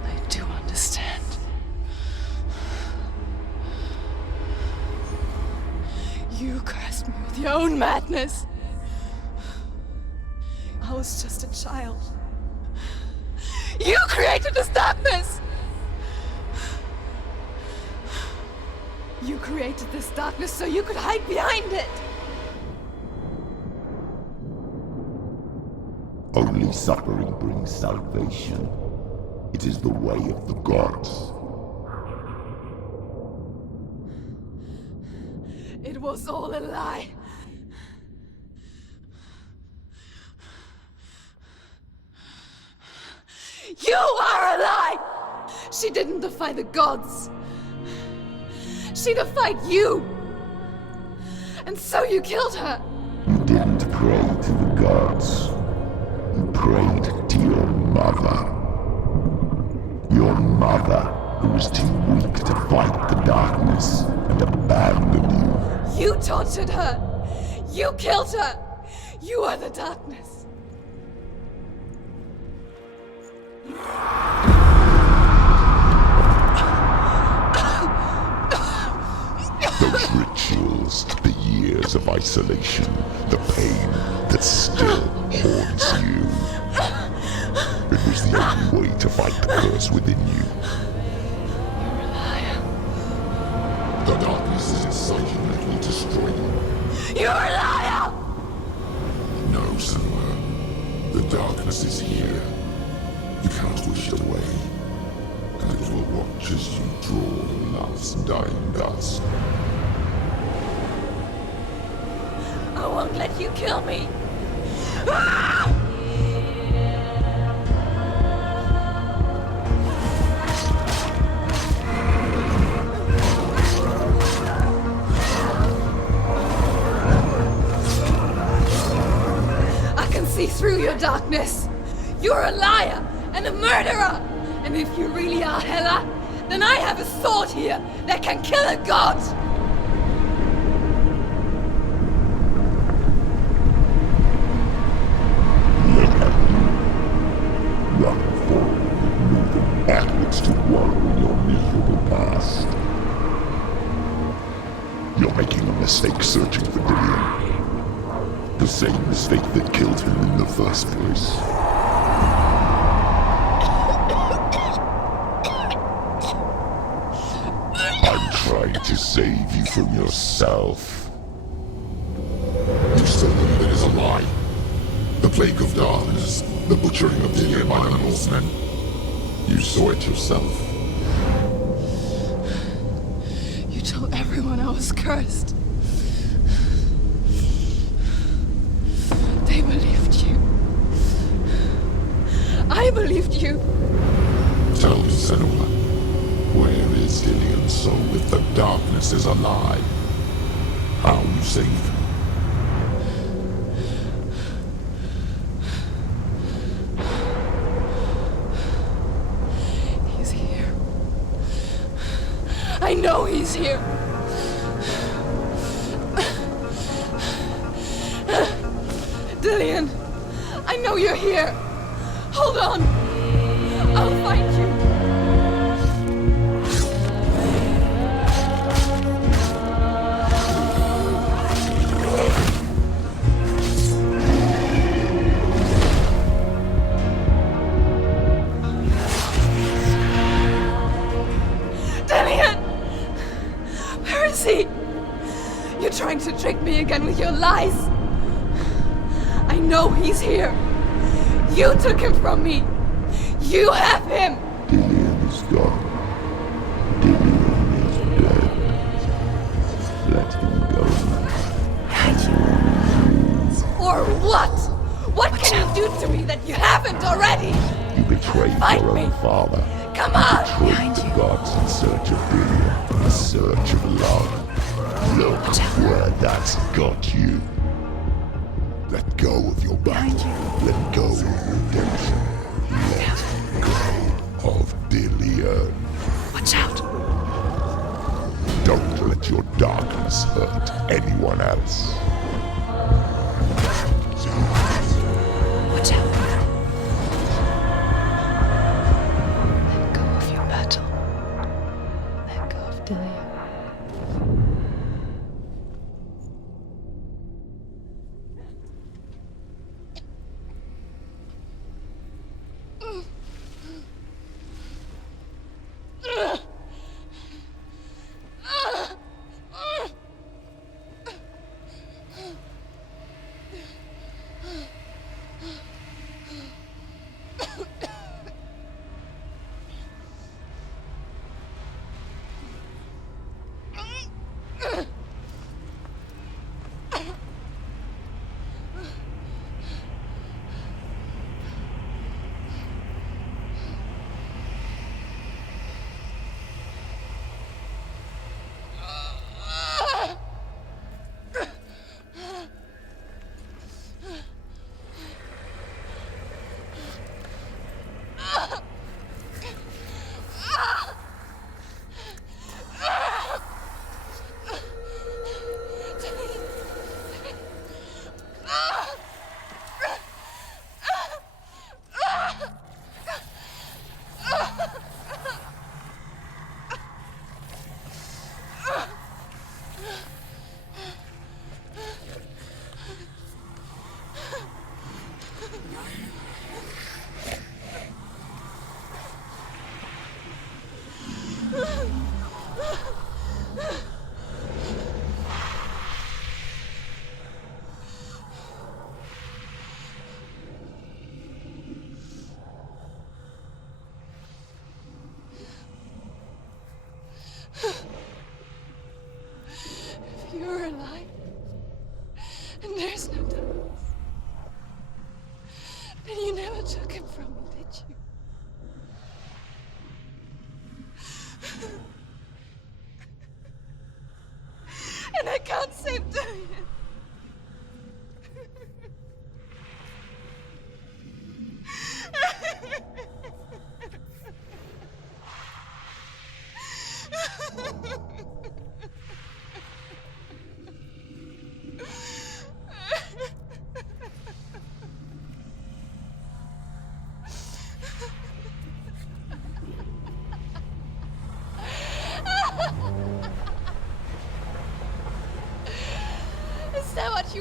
I do understand. You cursed me with your own madness. I was just a child. You created this darkness! You created this darkness so you could hide behind it! Only suffering brings salvation. It is the way of the gods. It was all a lie. You are a lie! She didn't defy the gods. She defied you. And so you killed her. You didn't pray to the gods. You prayed to your mother. Your mother, who was too weak to fight the darkness and abandoned you. You tortured her. You killed her. You are the darkness. Those rituals, the years of isolation, the pain that still haunts you. It was the only way to fight the curse within you. You're a liar. The darkness is inside you and it will destroy you. You're a liar! No, Senua. The darkness is here. You cannot wish it away. And it will watch as you draw the last dying gasp. I won't let you kill me. see through your darkness. You're a liar and a murderer. And if you really are Hela, then I have a sword here that can kill a god. Run forward, moving backwards to wallow in your miserable past. You're making a mistake searching for Dillion. The same mistake that killed him in the first place. I'm trying to save you from yourself. You still believe it is a lie. The plague of darkness, the butchering of Dillion by the Northmen. You saw it yourself. You told everyone I was cursed. They believed you. I believed you. Tell me, Senua, where is Dillion's soul if the darkness is a lie? How you saved him? He's here. I know he's here. Dillion, I know you're here. Hold on. I'll find you. Dillion! Where is he? You're trying to trick me again with your lies. I know he's here. You took him from me. You have him. Dillion is gone. Dillion is dead. Let him go. Or what? What can you do to me that you haven't already? You betrayed Fight your me. own father. Come on! Betrayed the gods in search of Dillion, in search of love. Look where that's got you. Let go of your battle. Let go of redemption. Let go of Dillion. Watch out! Don't let your darkness hurt anyone else. Watch out! Let go of your battle. Let go of Dillion.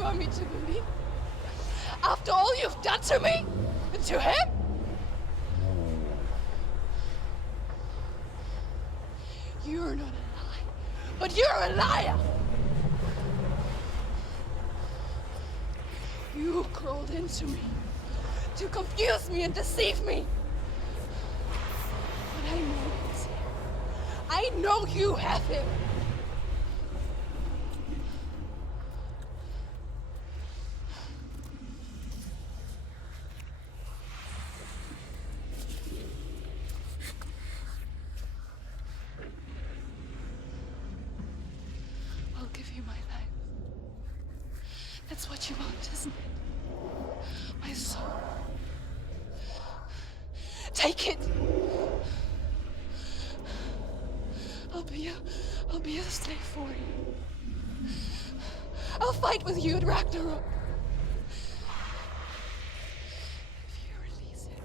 want me to believe? After all you've done to me? And to him? You're not a lie, but you're a liar! You crawled into me to confuse me and deceive me. But I know he's here. I know you have him. I'll give you my life. That's what you want, isn't it? My soul. Take it. I'll be a slave for you. I'll fight with you at Ragnarok. If you release it.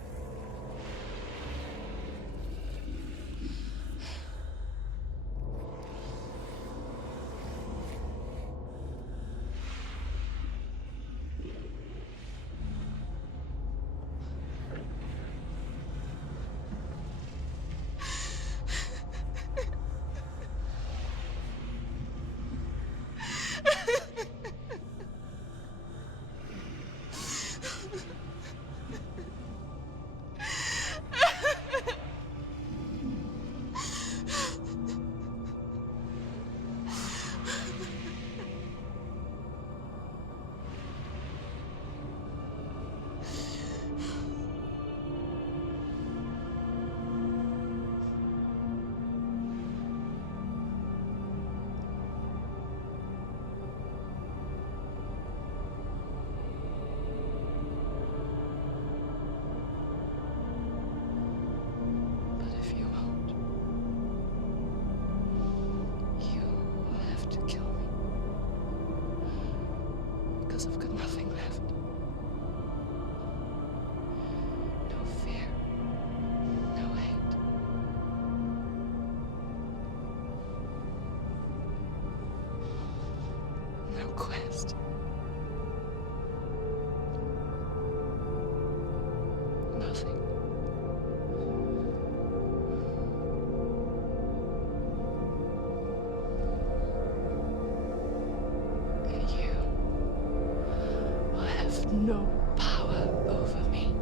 I've got nothing left. No fear. No hate. No quest. Nothing. No power over me.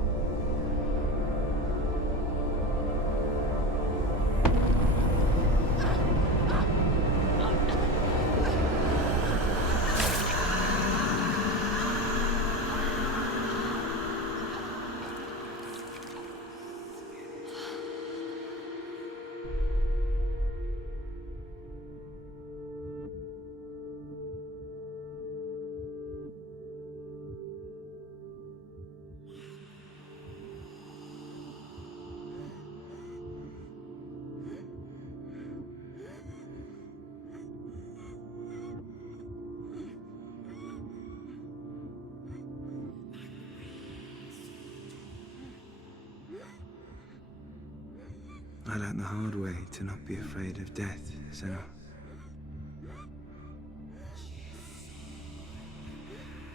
I learned the hard way to not be afraid of death, Senua.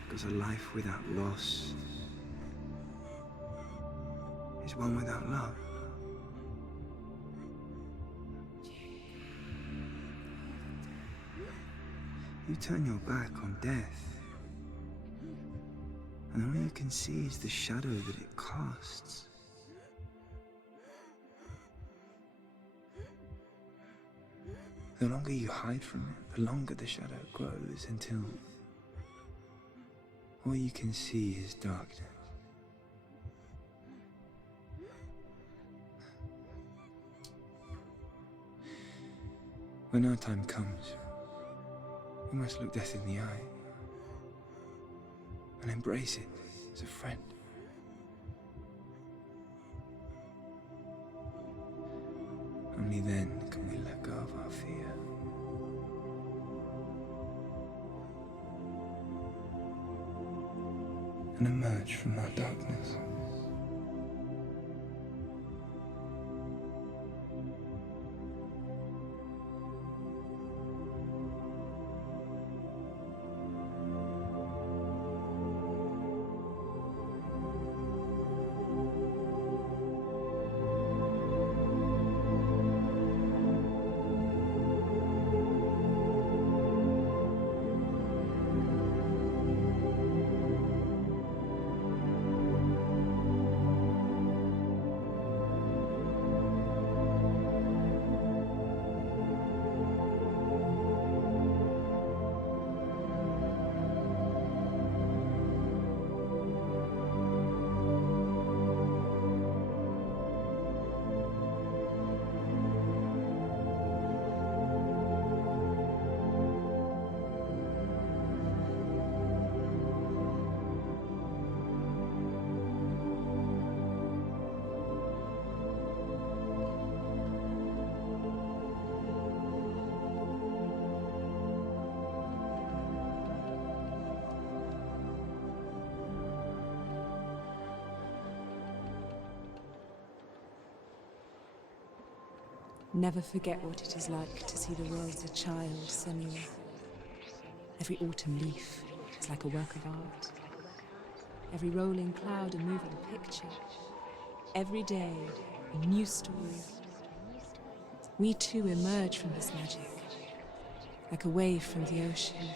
Because a life without loss is one without love. You turn your back on death, and all you can see is the shadow that it casts. The longer you hide from it, the longer the shadow grows until all you can see is darkness. When our time comes, we must look death in the eye and embrace it as a friend. Only then can we let go of our fear. And emerge from our darkness. Never forget what it is like to see the world as a child, Senua. Every autumn leaf is like a work of art. Every rolling cloud a moving picture. Every day, a new story. We too emerge from this magic, like a wave from the ocean,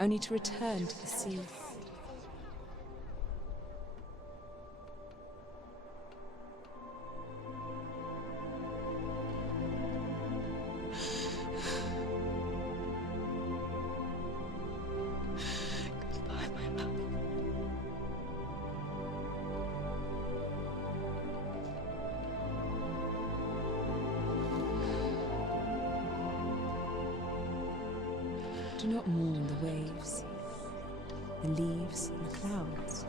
only to return to the sea. Do not mourn the waves, the leaves and the clouds.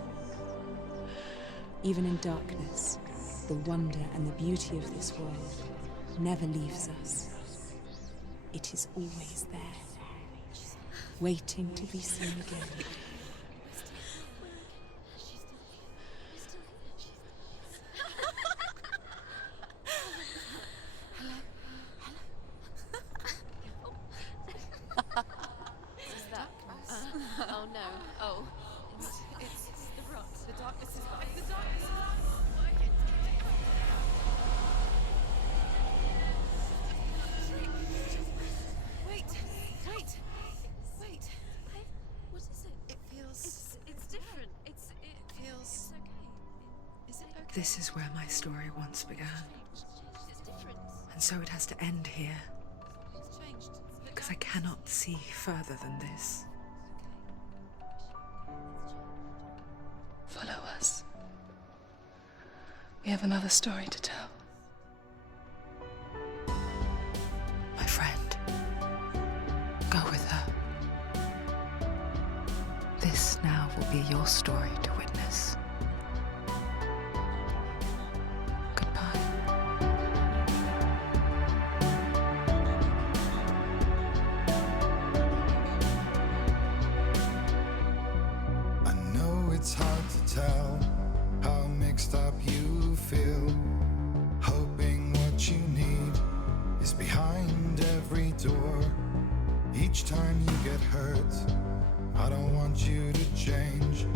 Even in darkness, the wonder and the beauty of this world never leaves us. It is always there, waiting to be seen again. Oh no. Oh. It's the rocks. The darkness is back. The darkness is working. Wait. What is it? It feels... It's different. It feels... It's okay. Is it okay? This is where my story once began. It's different. And so it has to end here. It's changed. Because I cannot see further than this. Follow us. We have another story to tell. My friend, go with her. This now will be your story to witness. Goodbye. I know it's hard to tell how mixed up you feel, hoping what you need is behind every door. Each time you get hurt, I don't want you to change,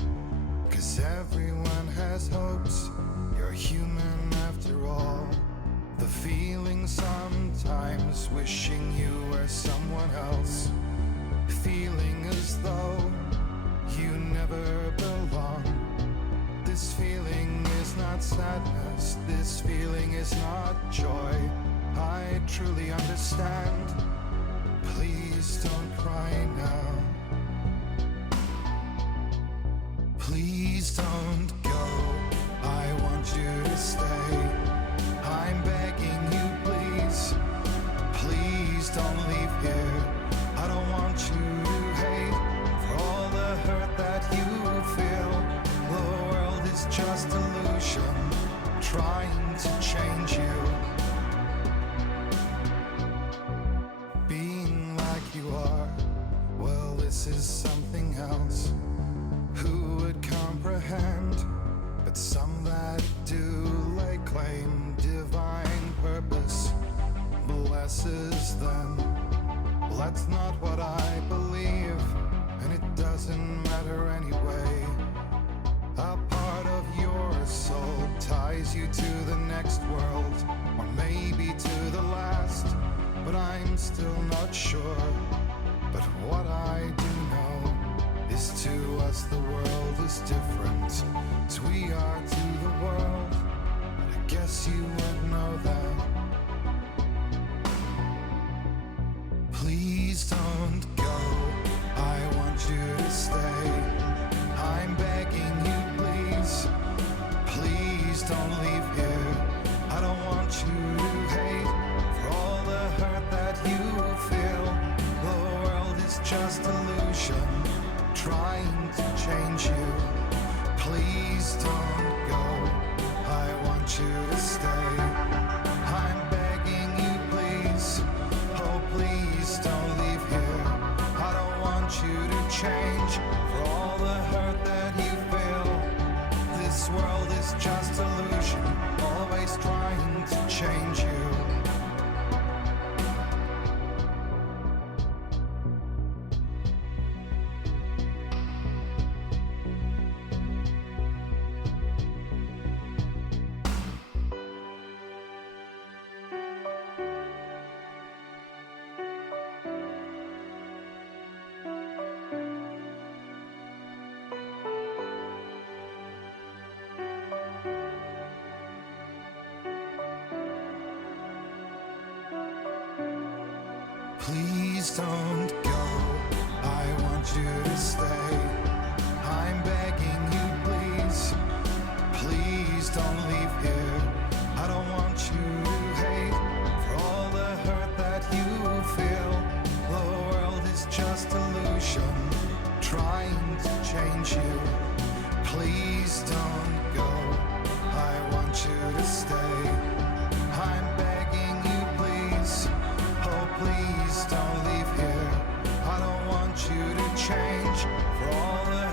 'cause everyone has hopes. You're human after all. The feeling sometimes wishing you were someone else, feeling as though you never belong. This feeling is not sadness, this feeling is not joy. I truly understand. Please don't cry now. Please don't go. I want you to stay. I'm begging you, please. Please don't leave here. I don't want you to hate for all the hurt that you feel. The world is just illusion, trying to change you. Being like you are, well, this is something else. Who would comprehend? But some that do lay claim divine purpose blesses them. Well, that's not what I believe, and it doesn't matter anyway. A part of your soul ties you to the next world, or maybe to the last, but I'm still not sure. But what I do know is to us the world is different, as we are to the world. I guess you would know that. Please don't go. I want you to stay. I'm begging you, please. Please don't leave here. I don't want you to hate for all the hurt that you feel. The world is just illusion, trying to change you. Please don't go. I want you to stay. I'm begging you, please. Oh, please don't leave here. I don't want you to change for all the hurt that you feel. This world is just illusion, always trying to change you. Please don't go. I want you to stay. I'm begging you, please. Please don't leave here. I don't want you to hate for all the hurt that you feel. The world is just illusion trying to change you. Please don't go. I want you to stay. I'm begging you, please. Oh, please don't leave here. I don't want you to change for all the